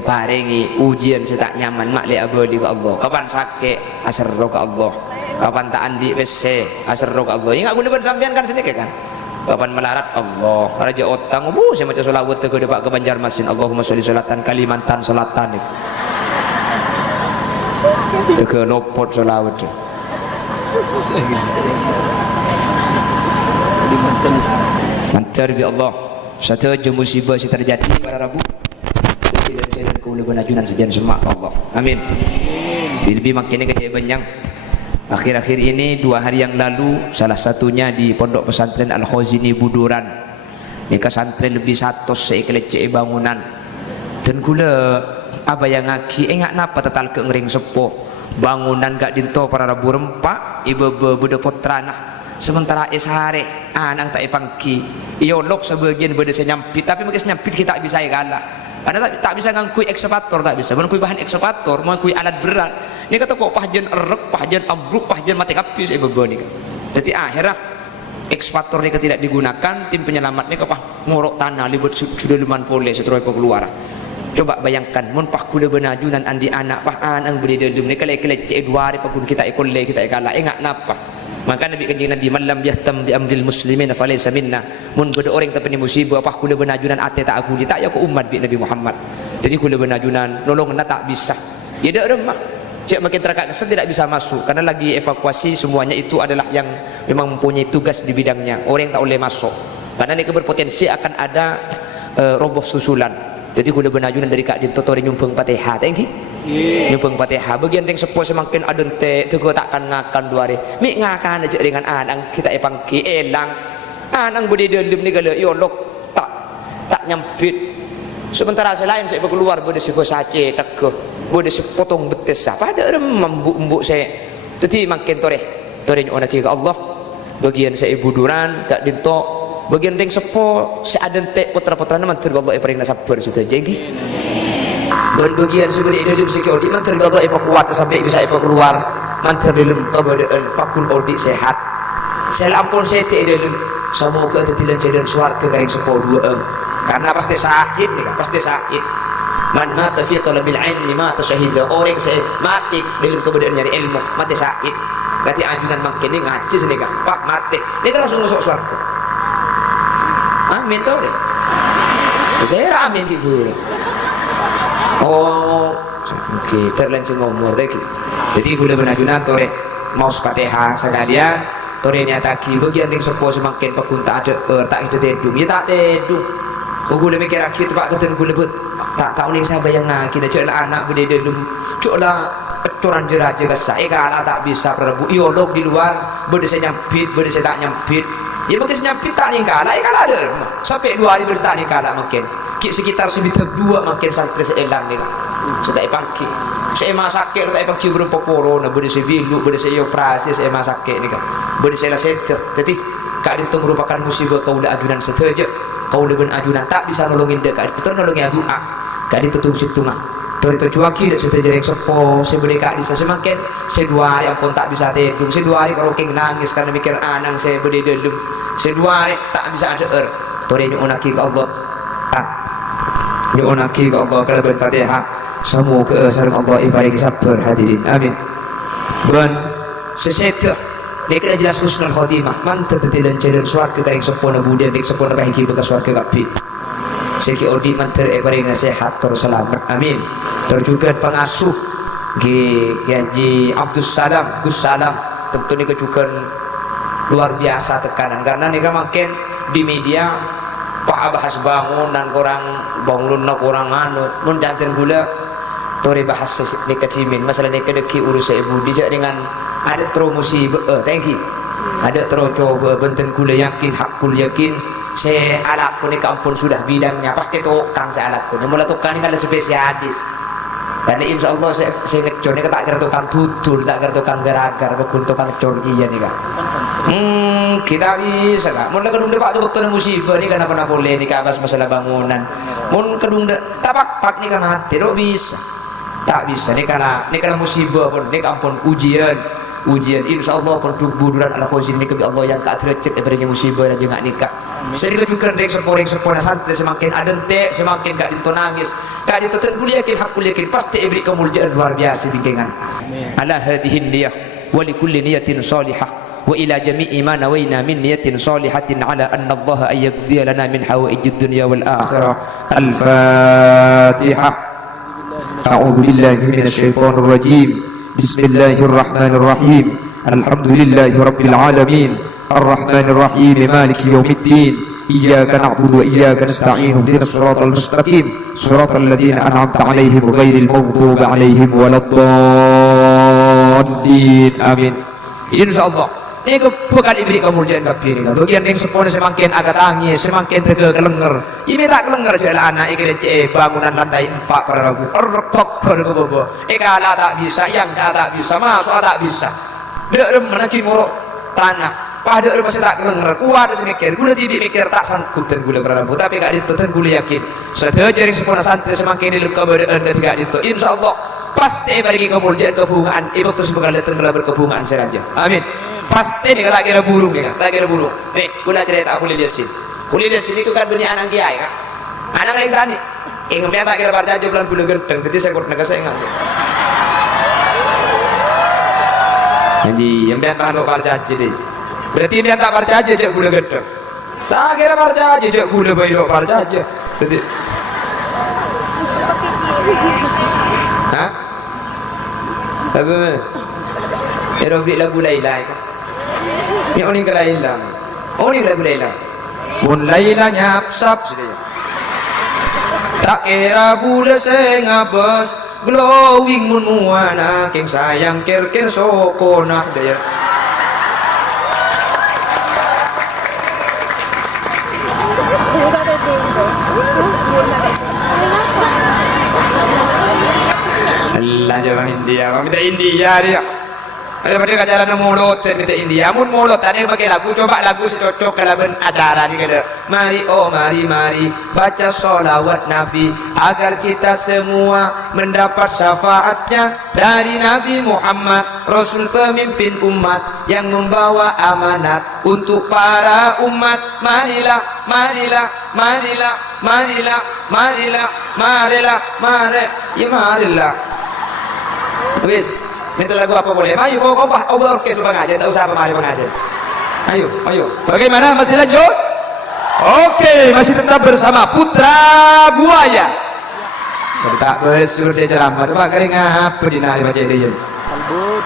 paringi ujian setak nyaman mak le abadi ke Allah. Kapan sakit asro ke Allah. Kapan tak andi wc asro ke Allah. Ingat aku lebih sampean kan sini kan. Kapan melarat Allah. Raja otang saya macam selawat ke depak ke Banjarmasin. Allahumma sholli sholatan Kalimantan selatan. Itu ke lopot selawat. Mantar bi Allah satu je musibah si terjadi pada Rabu dan kau lebih najunan sejan semua Allah amin lebih makin kejadian banyak akhir-akhir ini 2 hari yang lalu salah satunya di pondok pesantren Al-Khazini Buduran ini pesantren lebih 100 sekelece bangunan dan kula apa yang ngaki enggak napa tetal ke ngering sepo bangunan gak dinto para Rabu rempak ibu budak potrana sementara ishare anang tak ipangki iolok sebagian beda nyampit tapi mungkin nyampit kita bisa kalah karena tak bisa ngangkui ekskavator tak bisa ngangkui bahan ekskavator ngangkui alat berat ini kata kok pahjan erek pahjan ambruk pahjan mati kapis beban ni jadi akhirnya ekskavator ni tidak digunakan tim penyelamat ni kepah ngorok tanah libut sudah luman pole setelah keluar coba bayangkan mun pah kula benajunan andi anak pah anang beri dalam ni kale-kale cek 2 hari pakun kita ikole kita kalah enggak napa. Maka Nabi kanjeng Nabi malam yahtam bi amril muslimin falaysa minna mun beda orang tapi musibah apa kula benajunan ate tak aku tak ya ke umat bi Nabi Muhammad jadi kula benajunan nolong tak bisa ya dak remah cek makin terkadang tidak bisa masuk karena lagi evakuasi semuanya itu adalah yang memang mempunyai tugas di bidangnya orang tak boleh masuk karena ini berpotensi akan ada roboh susulan jadi kula benajunan dari Kak Dinto tori nyumpeng Fatihah thank you nyumpeng Fatihah bagian yang sepuh semakin adun te tu takkan ngakan 2 hari mi ngakan aja dengan anang kita epangki elang anang budi dalam ni kalau yolok tak nyampit sementara selain saya keluar budi sebuah sace tegeh budi sepotong betes apa ada membuk saya jadi makin tore nyuana ke Allah bagian saya buduran Kak Dinto bagian yang sepuh seadan te putra-putra nama terus Allah paling sabar sudah jadi dan bagian sebenarnya dalam segi audit mantar Allah ipa kuat sampai bisa ipa keluar mantar dalam keberadaan pakun audit sehat selampun saya tidak dalam semoga tetilan jalan suarga karing sepuluh dua karena pasti sakit nih kan pasti sakit man mata fi talabil ilmi mata syahida orang saya mati dalam keberadaan nyari ilmu mati sakit berarti anjuran makin ini ngaji sini kan pak mati ini kan langsung masuk suarga amin tau deh saya amin gitu oh oke terlancung ngomong tadi jadi gue benajunan tore mau Fatihah sekalian tore nyataki bagian yang sepo semakin pakunta ada tak itu tedung ya tak tedung gue mikir akhir pak keten gue lebut tak tahu nih saya bayang kita cek anak gue dalam cek lah coran jeraja ke saya kalau tak bisa perebu iolog di luar berdesa nyempit berdesa tak nyempit ya mungkin nyempit tak nih kalah ya kalau ada sampai 2 hari bersta nih kalah makin sekitar sekitar 2 makin santri seelang nih setelah pagi saya masak tak pagi berupa corona berdesa bilu berdesa operasi saya masak nih kan berdesa lah seter jadi kak itu merupakan musibah kau udah ajunan setuju kau udah ajunan tak bisa nolongin dekat itu nolongin doa kak itu tuh situ nggak terus cuaki tidak setuju yang sepo sebeli kak bisa semakin sedua hari pun tak bisa tidur sedua hari kalau keng nangis karena mikir anang saya beri dalam sedua hari tak bisa ada terus nyuunaki ke Allah nyuunaki ke Allah kalau berfatihah semoga sareng Allah ibadah sabar hadirin amin dan sesetuh dia kena jelas husnul khotimah mantap tetilan jalan suarga karing sepona budian dik sepona bahiki bekas suarga kapi seki odi mantar paling nasihat terus selamat amin terus juga pengasuh Haji Abdus Salam Gus Salam tentu ini kejukan luar biasa tekanan karena ini kan makin di media pak bahas bangunan kurang bangun kurang anu mun jantan gula tori bahas ini kecimin masalah ini kedeki urus ibu dijak dengan ada terus musibah thank you ada terus coba benten gula yakin hakul yakin saya alatku ni kampun sudah bilangnya pasti tukang saya alatku ni mula tukang ni kan ada spesialis dan insya Allah saya ngecor ni tak kira tukang tutul tak kira tukang geragar kekun tukang cor iya ni kan kita bisa kan mula kedung depak tu waktu musibah ni kan apa boleh ni kabas masalah bangunan mun kedung tapak ni kan hati tak bisa tak bisa ni kana musibah pun ni kampun ujian insya Allah pun buduran ala khuzin ni kebi Allah yang tak tercek daripada musibah dan juga nikah saya juga dek seporang santri semakin adente semakin gak dito nangis gak dito terkuliah yakin hakul yakin pasti ibri kemuliaan luar biasa bikingan ala hadihin niyah wa likulli niyatin salihah wa ila jami'i ma nawayna min niyatin salihatin ala anna Allah ayyaqdiya lana min hawaijid dunya wal akhirah al-fatihah أعوذ بالله من الشيطان الرجيم بسم الله الرحمن الرحيم الحمد لله رب العالمين الرحمن الرحيم مالك يوم الدين إياك نعبد وإياك نستعين اهدنا الصراط المستقيم صراط الذين أنعمت عليهم غير المغضوب عليهم ولا الضالين آمين إن شاء الله ini bukan ibrik kemuliaan kabeh ini bagian yang sepone semakin agak tangis semakin terkelengar ini tak kelengar jalan anak iki bangunan lantai 4 para rabu terpokor ke bobo kala tak bisa yang tak bisa masuk tak bisa bila remana kimoro tanah pada masih tak kelengar kuat semikir gula tibi mikir tak sanggup dan gula para rabu tapi gak itu dan gula yakin setelah jaring sepone santri semakin dalam keberadaan ketika itu insyaallah pasti bagi kemuliaan kebungaan ibu terus bakal datang dalam berkebungaan saja amin pasti nih tak kira burung nih tak kira burung nih guna cerita aku lihat sini itu kan dunia anak kiai kan anak yang tani ingin tak kira baca aja bulan bulan gendeng jadi saya kok negara saya nggak Haji yang biar tak baca aja deh berarti dia tak baca aja cek bulan gendeng tak kira baca aja cek bulan bayi baca aja jadi hah lagu ya beli lagu Laila ini orang ke Laila orang lagu Laila pun Laila nyapsap tak kira bule sengabas glowing mun muana keng sayang ker sokona daya Allah jawab India dia daripada acara mulut kita India mun mulut tadi pakai lagu coba lagu cocok dalam acara ni kata mari oh mari baca sholawat Nabi agar kita semua mendapat syafaatnya dari Nabi Muhammad Rasul pemimpin umat yang membawa amanat untuk para umat. Marilah wis minta lagu apa boleh? Ayo kau orkes pengajian, tak usah pemari pengajian. Ayo. Bagaimana masih lanjut? Oke, masih tetap bersama Putra Buaya. Tapi tak besur saya ceramah. Coba kering apa di nari baca ini? Sambut.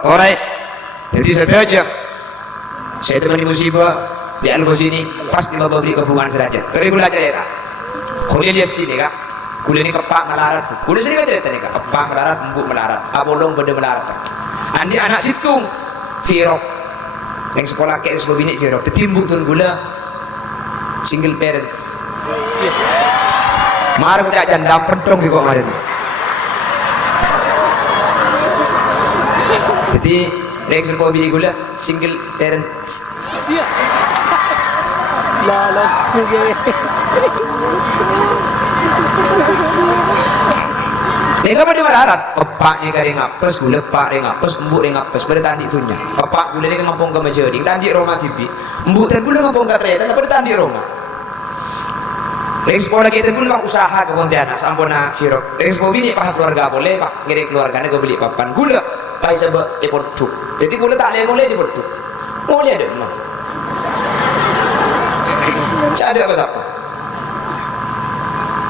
Alright. Jadi saja saya temani musibah di Al-Bos ini pasti bapak beri kehubungan derajat. Tapi belajar ya tak? Kuliah dia sini kak. Kuliah ini kepak melarat. Kuliah sini kan cerita nih kak. Kepak melarat, embuk melarat. Abolong beda melarat. Andi anak situng Firok. Yang sekolah kayak sebuah bini Firok. Tetimbuk tuan gula single parents. Marah macam janda pentong di kok kemarin. Jadi next sebuah bini gula single parents. Siap. Lalang kuge. Nega pada melarat, pepaknya kari ngapes, gula pak ring ngapes, embuk ring ngapes, pada tandi itunya. Pepak gula ni ngampung ke Majering, tandi Roma TV. Embuk dan gula ngampung ke Tretan, pada tandi Roma. Sekolah kita pun memang usaha ke Pontianak, sampuna Firok. Sekolah bini paham keluarga boleh, pak ngirim keluarganya ke beli papan gula, pai sebab dipoduk. Jadi gula tak boleh dipoduk, boleh ada memang. Saya ada apa siapa?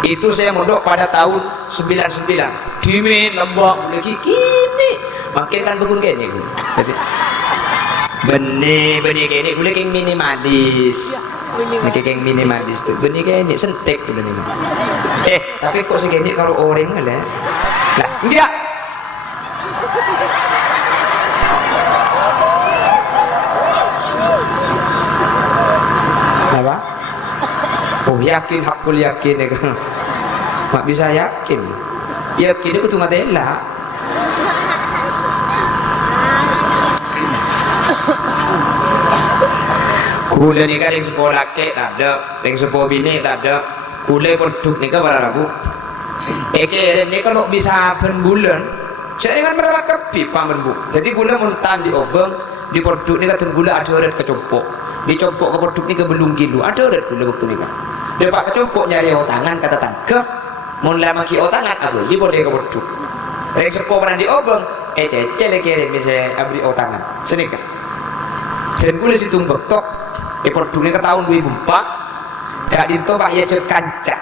Itu saya mondok pada tahun 99. Dimin lembak lagi kini, makin kan begun kene gula. Jadi benih kene gula keng minimalis. Ini kayak minimalis tuh, benih kayak ini sentek tuh benih. Tapi kok segini kalau orang lah, enggak. Apa? Oh yakin, hakul yakin ya kan? Mak bisa yakin itu cuma tela. Kula ni kan yang sekolah ke tak ada, yang sekolah bini tak ada. Kula produk ni kan pada rabu. Ni kalau bisa berbulan, saya kan berapa pipa berbu. Jadi kula muntan di obeng, di produk ni kan gula ada orang kecopok. Dicopok ke produk ni ke belum kilo, ada orang gula waktu ni kan. Dia pak kecopok nyari otangan kata tangkep, mulai maki otangan aduh, di boleh ke produk. Yang sekolah pernah di obeng, cecel kirim misalnya abri otangan, sini kan. Dan kula situ betok. Produk ni ke tahun 2004 gak dinto pak ya cek kancak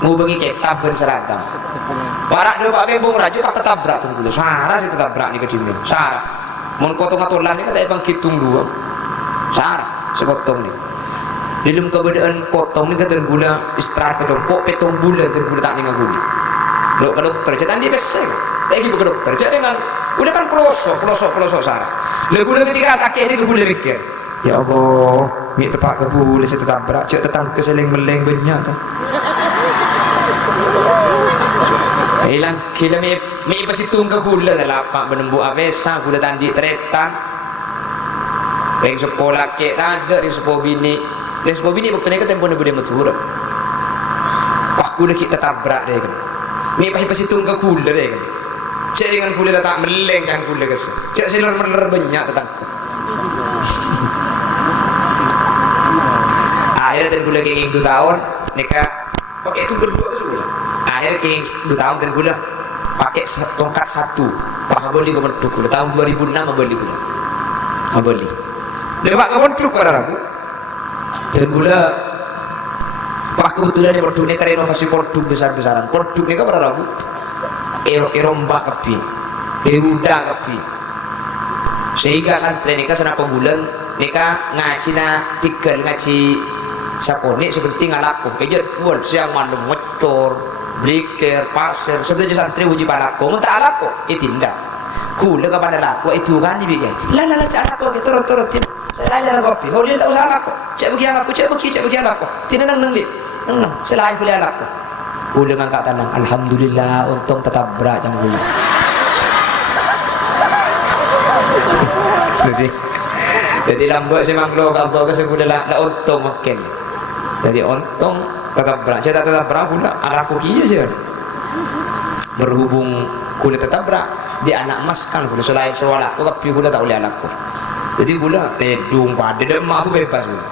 ngubengi kitab ben seragam parak dia pak bebong raju pak tetabrak tu dulu sarah sih tetabrak ni ke sini sarah mon potong atulan ni kata bang kitung dua sarah sepotong ni dalam keberadaan potong ni kata gula istirahat ke dompok petong bulan tu gula tak ni ngaguli lo ke dokter cetan dia besar lagi ke dokter jadi dengan udah kan pelosok sarah lo gula ketika sakit ni gula pikir ya Allah, mi tepak ke boleh saya tetap berat, cek tetang keseling meleng banyak kan. Hilang kila mi pasitung ke gula dalam apa menembu avesa gula tandi tretan. Yang sekolah ke tak ada, yang sekolah bini waktu ni kan tempoh ni boleh matur. Pak gula kita tetap berat deh kan. Mi pasitung ke gula deh kan. Cek dengan gula tak meleng kan gula kes. Cek selur meler banyak tetang. Akhirnya dan gula kenging 2 tahun nikah pakai itu berdua sudah. Akhirnya kenging 2 tahun dan gula pakai tongkat 1 pak beli ke berdua gula tahun 2006 beli gula beli dia pak ke berdua pada ragu dan gula pak kebetulan dia berdua ini renovasi produk besar-besaran produknya ke pada ragu erombak kepi eruda kepi sehingga santri nikah senapa bulan nikah ngaji saponi seperti ngalaku kejar buat siang mandem ngecor bliker pasir setuju santri uji palaku minta alaku tindak Kula ka pada laku itu kan dibikin. Lah cak aku ke turun tin. Selain ada kopi, holil tak usah laku. Cak bagi aku, cak bagi aku. Tidak nang lit. Nang selain boleh laku. Kula ngangkat tanang. Alhamdulillah untung tetap berat jang kula. Jadi lambat si manglo kalau ke sebulan lah untung makin. Jadi untung tetap berat. Saya tak tetap berat pula. Aku kia sih. Berhubung kula tetap berat, dia anak emas kan kula selain soal aku tapi kula tak boleh anakku. Jadi kula tedung pada demak aku bebas kula.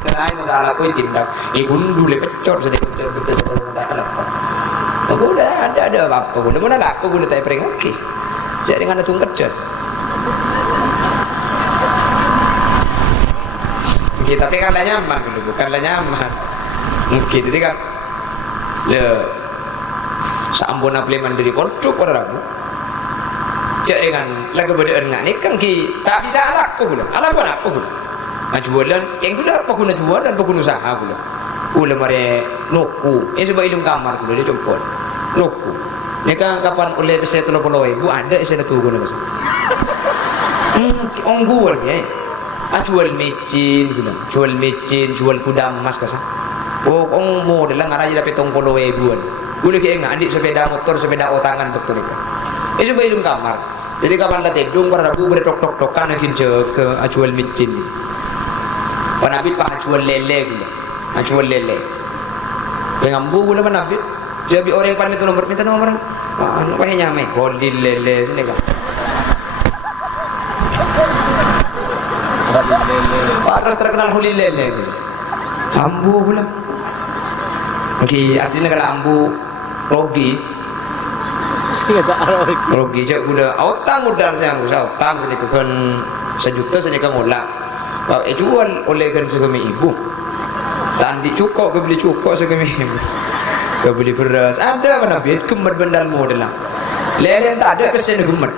Selain tak anakku tindak, gundu le pecor sedikit betul tak anakku. Aku udah ada apa kula mana aku kula tak pering okey. Jadi dengan tung kerja. Okay, tapi kan lah nyaman dulu, bukan lah nyaman. Okay, jadi kan le sambon apli mandiri pondok pada rabu. Cak dengan lagu bedaan ngak ni kan ki tak bisa aku pula. Ala pun aku pula. Majualan, yang pula apa guna jual dan apa guna usaha pula. Pula mare loku. Ini sebab ilmu kamar pula dia compot. Loku. Ni kan kapan oleh saya tolong ibu ada saya nak guna kas. Ongguan ya. Jual micin guna. Jual micin, jual kuda emas kas. Oh, model lah ngarai dapat tong polo ibu. Boleh ke enggak adik sepeda motor, sepeda otangan betul itu. Ini sebab ilmu kamar. Jadi kapan dah tedung pada rabu bertok-tok-tokan akin ke jual micin ni. Panabit pa jual lele gula. Jual lele. Yang ambu gula panabit. Jadi orang pan itu nomor minta nomor. Anu pahe nyame, holil lele sini kan. Terus terkenal holil lele gula. Ambu gula. Okey, aslinya kalau ambu rogi. Saya tak tahu. Rogi je gula. Otang modal saya ambu, otang sedikit kan 1 juta sedikit ngolah. Jual oleh kan segami ibu. Tandi cukup ke beli cukup segami ibu. Ke beli beras. Ada mana biar gemet bendal modal lah. Lele tak ada pesen gemet.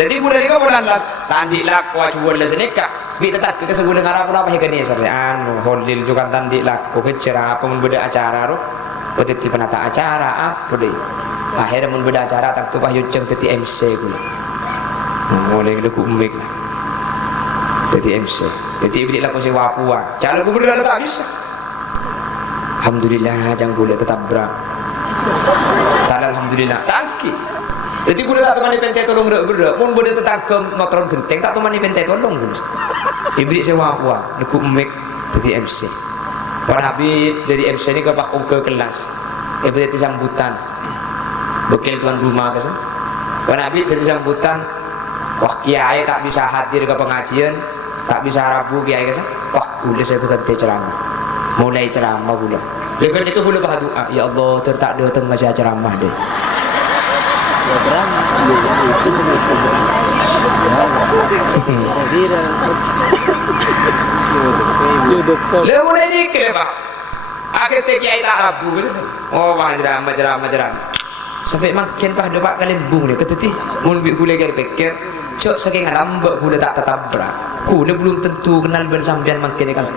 Jadi bulan ini bulan lah. Tandi laku jual lah senika. Bi tetap ke sebulan ngarap apa yang kini sore. Anu holil juga tandi laku kecerah. Apa beda acara roh. Petiti penata acara apa deh. Akhirnya mun beda acara tak tu payung ceng teti MC gula. Mulai aku umik lah. Teti MC. Teti beli lah kau sewa puan. Cara aku berdua tak bisa. Alhamdulillah jangan gula tetap berat. Tak alhamdulillah. Tangki. Jadi gula tak temani pentai tolong gerak. Mun benda tetap ke motor genteng tak temani pentai tolong gula. Iblis sewa puan. Aku umik teti MC. Para Habib dari MC ni ke Pak ke kelas. Berarti sambutan. Bekil tuan rumah ke sana. Para Habib dari sambutan. Wah kiai tak bisa hadir ke pengajian, tak bisa rabu kiai ke sana. Wah boleh saya berhenti ceramah. Mulai ceramah pula. Lepas itu boleh berdoa. Ya Allah tertak datang masih ceramah deh. Lepas mulai ni kenapa? Akhirnya kiai tak rabu. Oh ceramah. Sampai makin pada pak kali bung ni kata ti mun bi gula kali pikir cok saking lambat gula tak ketabrak gula belum tentu kenal ben sampean makin kan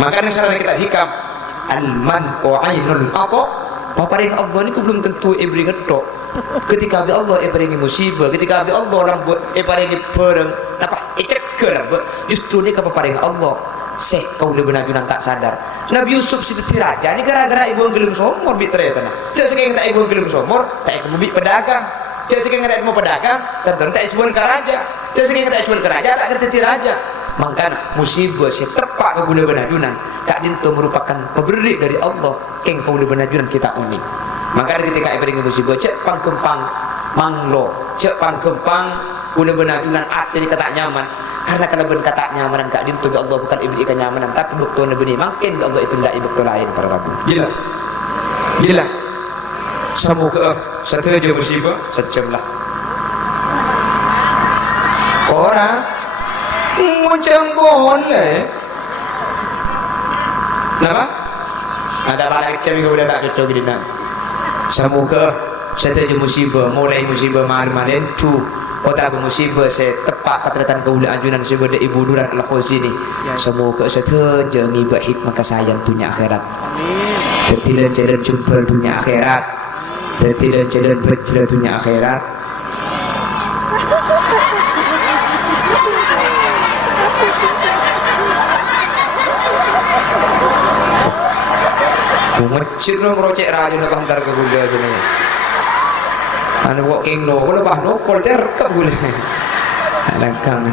makanya sekarang kita hikam al-man wa ainul apa paparing Allah ni belum tentu ibri ngetok ketika bi Allah ibri musibah ketika bi Allah rambut ibri pereng apa ceker justru ni kepaparing Allah seh kau le benajunan tak sadar Nabi Yusuf si raja ni gara-gara ibu gelem somor bi ternyata nah cek saking tak ibu gelem somor tak ibu bi pedagang cek saking tak ibu pedagang tentu tak jual ke raja cek saking tak jual ke raja tak kerti raja mangkana musibah si terpak ke gula benajunan kak dinto merupakan pemberi dari Allah keng kau le benajunan kita unik maka ketika ibu musibah cek pangkempang manglo cek pangkempang gula benajunan ati ni kata nyaman karena kalau ben kata nyamanan kak dintu bi Allah bukan ibli kenyamanan tapi bektone benih makin bi Allah itu ndak ibli lain para rabu jelas semoga setuju musibah sejam lah orang muncang boleh kenapa ada balik cem kemudian tak cocok gini semoga setuju musibah mulai musibah malam-malam tu otak musibah saya tepat keteratan keula anjunan sebagai ibu duran al-khuzini semoga setuju ngibah hikmah kesayang dunia akhirat amin Dadi jalan jumpa dunia akhirat. Dadi jalan bejra dunia akhirat. Masjid lo ngerocek raja nak hantar ke gula sini. Anu kok king no, kalau bah no kol terkap gula. Langkang.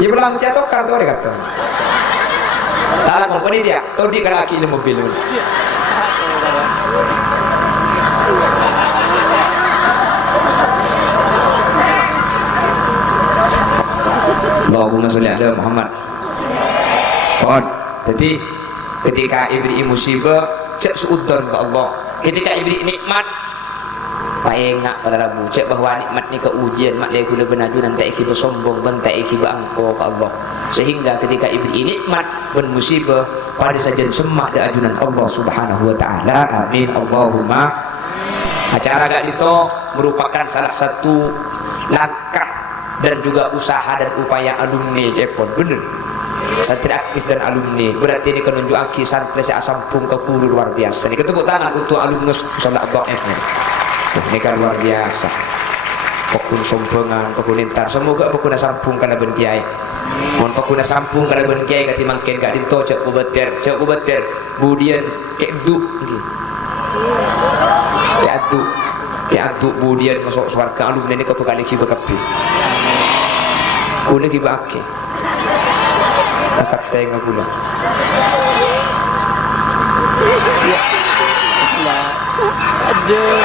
Ia belang jatuh kan tu ada kata. Tahu komponi dia, tu di keraki le mobil. Allahumma sholli ala Muhammad. Oh, jadi ketika ibri musibah cek suudon ke Allah, ketika ibri nikmat paengak pada rabu cek bahwa nikmat ni ke ujian mak dia gula benaju nanti iki bersombong bentai iki berangko ke Allah, sehingga ketika ibri nikmat ben musibah pada sajian semak di ajunan Allah subhanahu wa ta'ala. Amin Allahumma. Acara gak itu merupakan salah satu langkah dan juga usaha dan upaya alumni Jepon, bener santri aktif dan alumni. Berarti ini menunjukkan santri saya sampung ke guru luar biasa. Ini tepuk tangan untuk alumnus Salat Dhaif. Ini kan luar biasa. Pokun sompengan, pokun intar. Semoga pokun sampung kana ben kiai. Mohon pokun sampung kana ben kiai kati mangken gak dinto cek kubeter, budian kek du nggih. Kek adu budian masuk swarga alumni ini kok kali ki bekapi. Kule ki bake. Akak tengah gula. Aduh.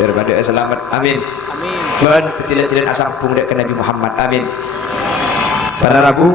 Daripada selamat. Amin. Amin. Dan tidak asam pung dek ke Nabi Muhammad. Amin. Para Rabu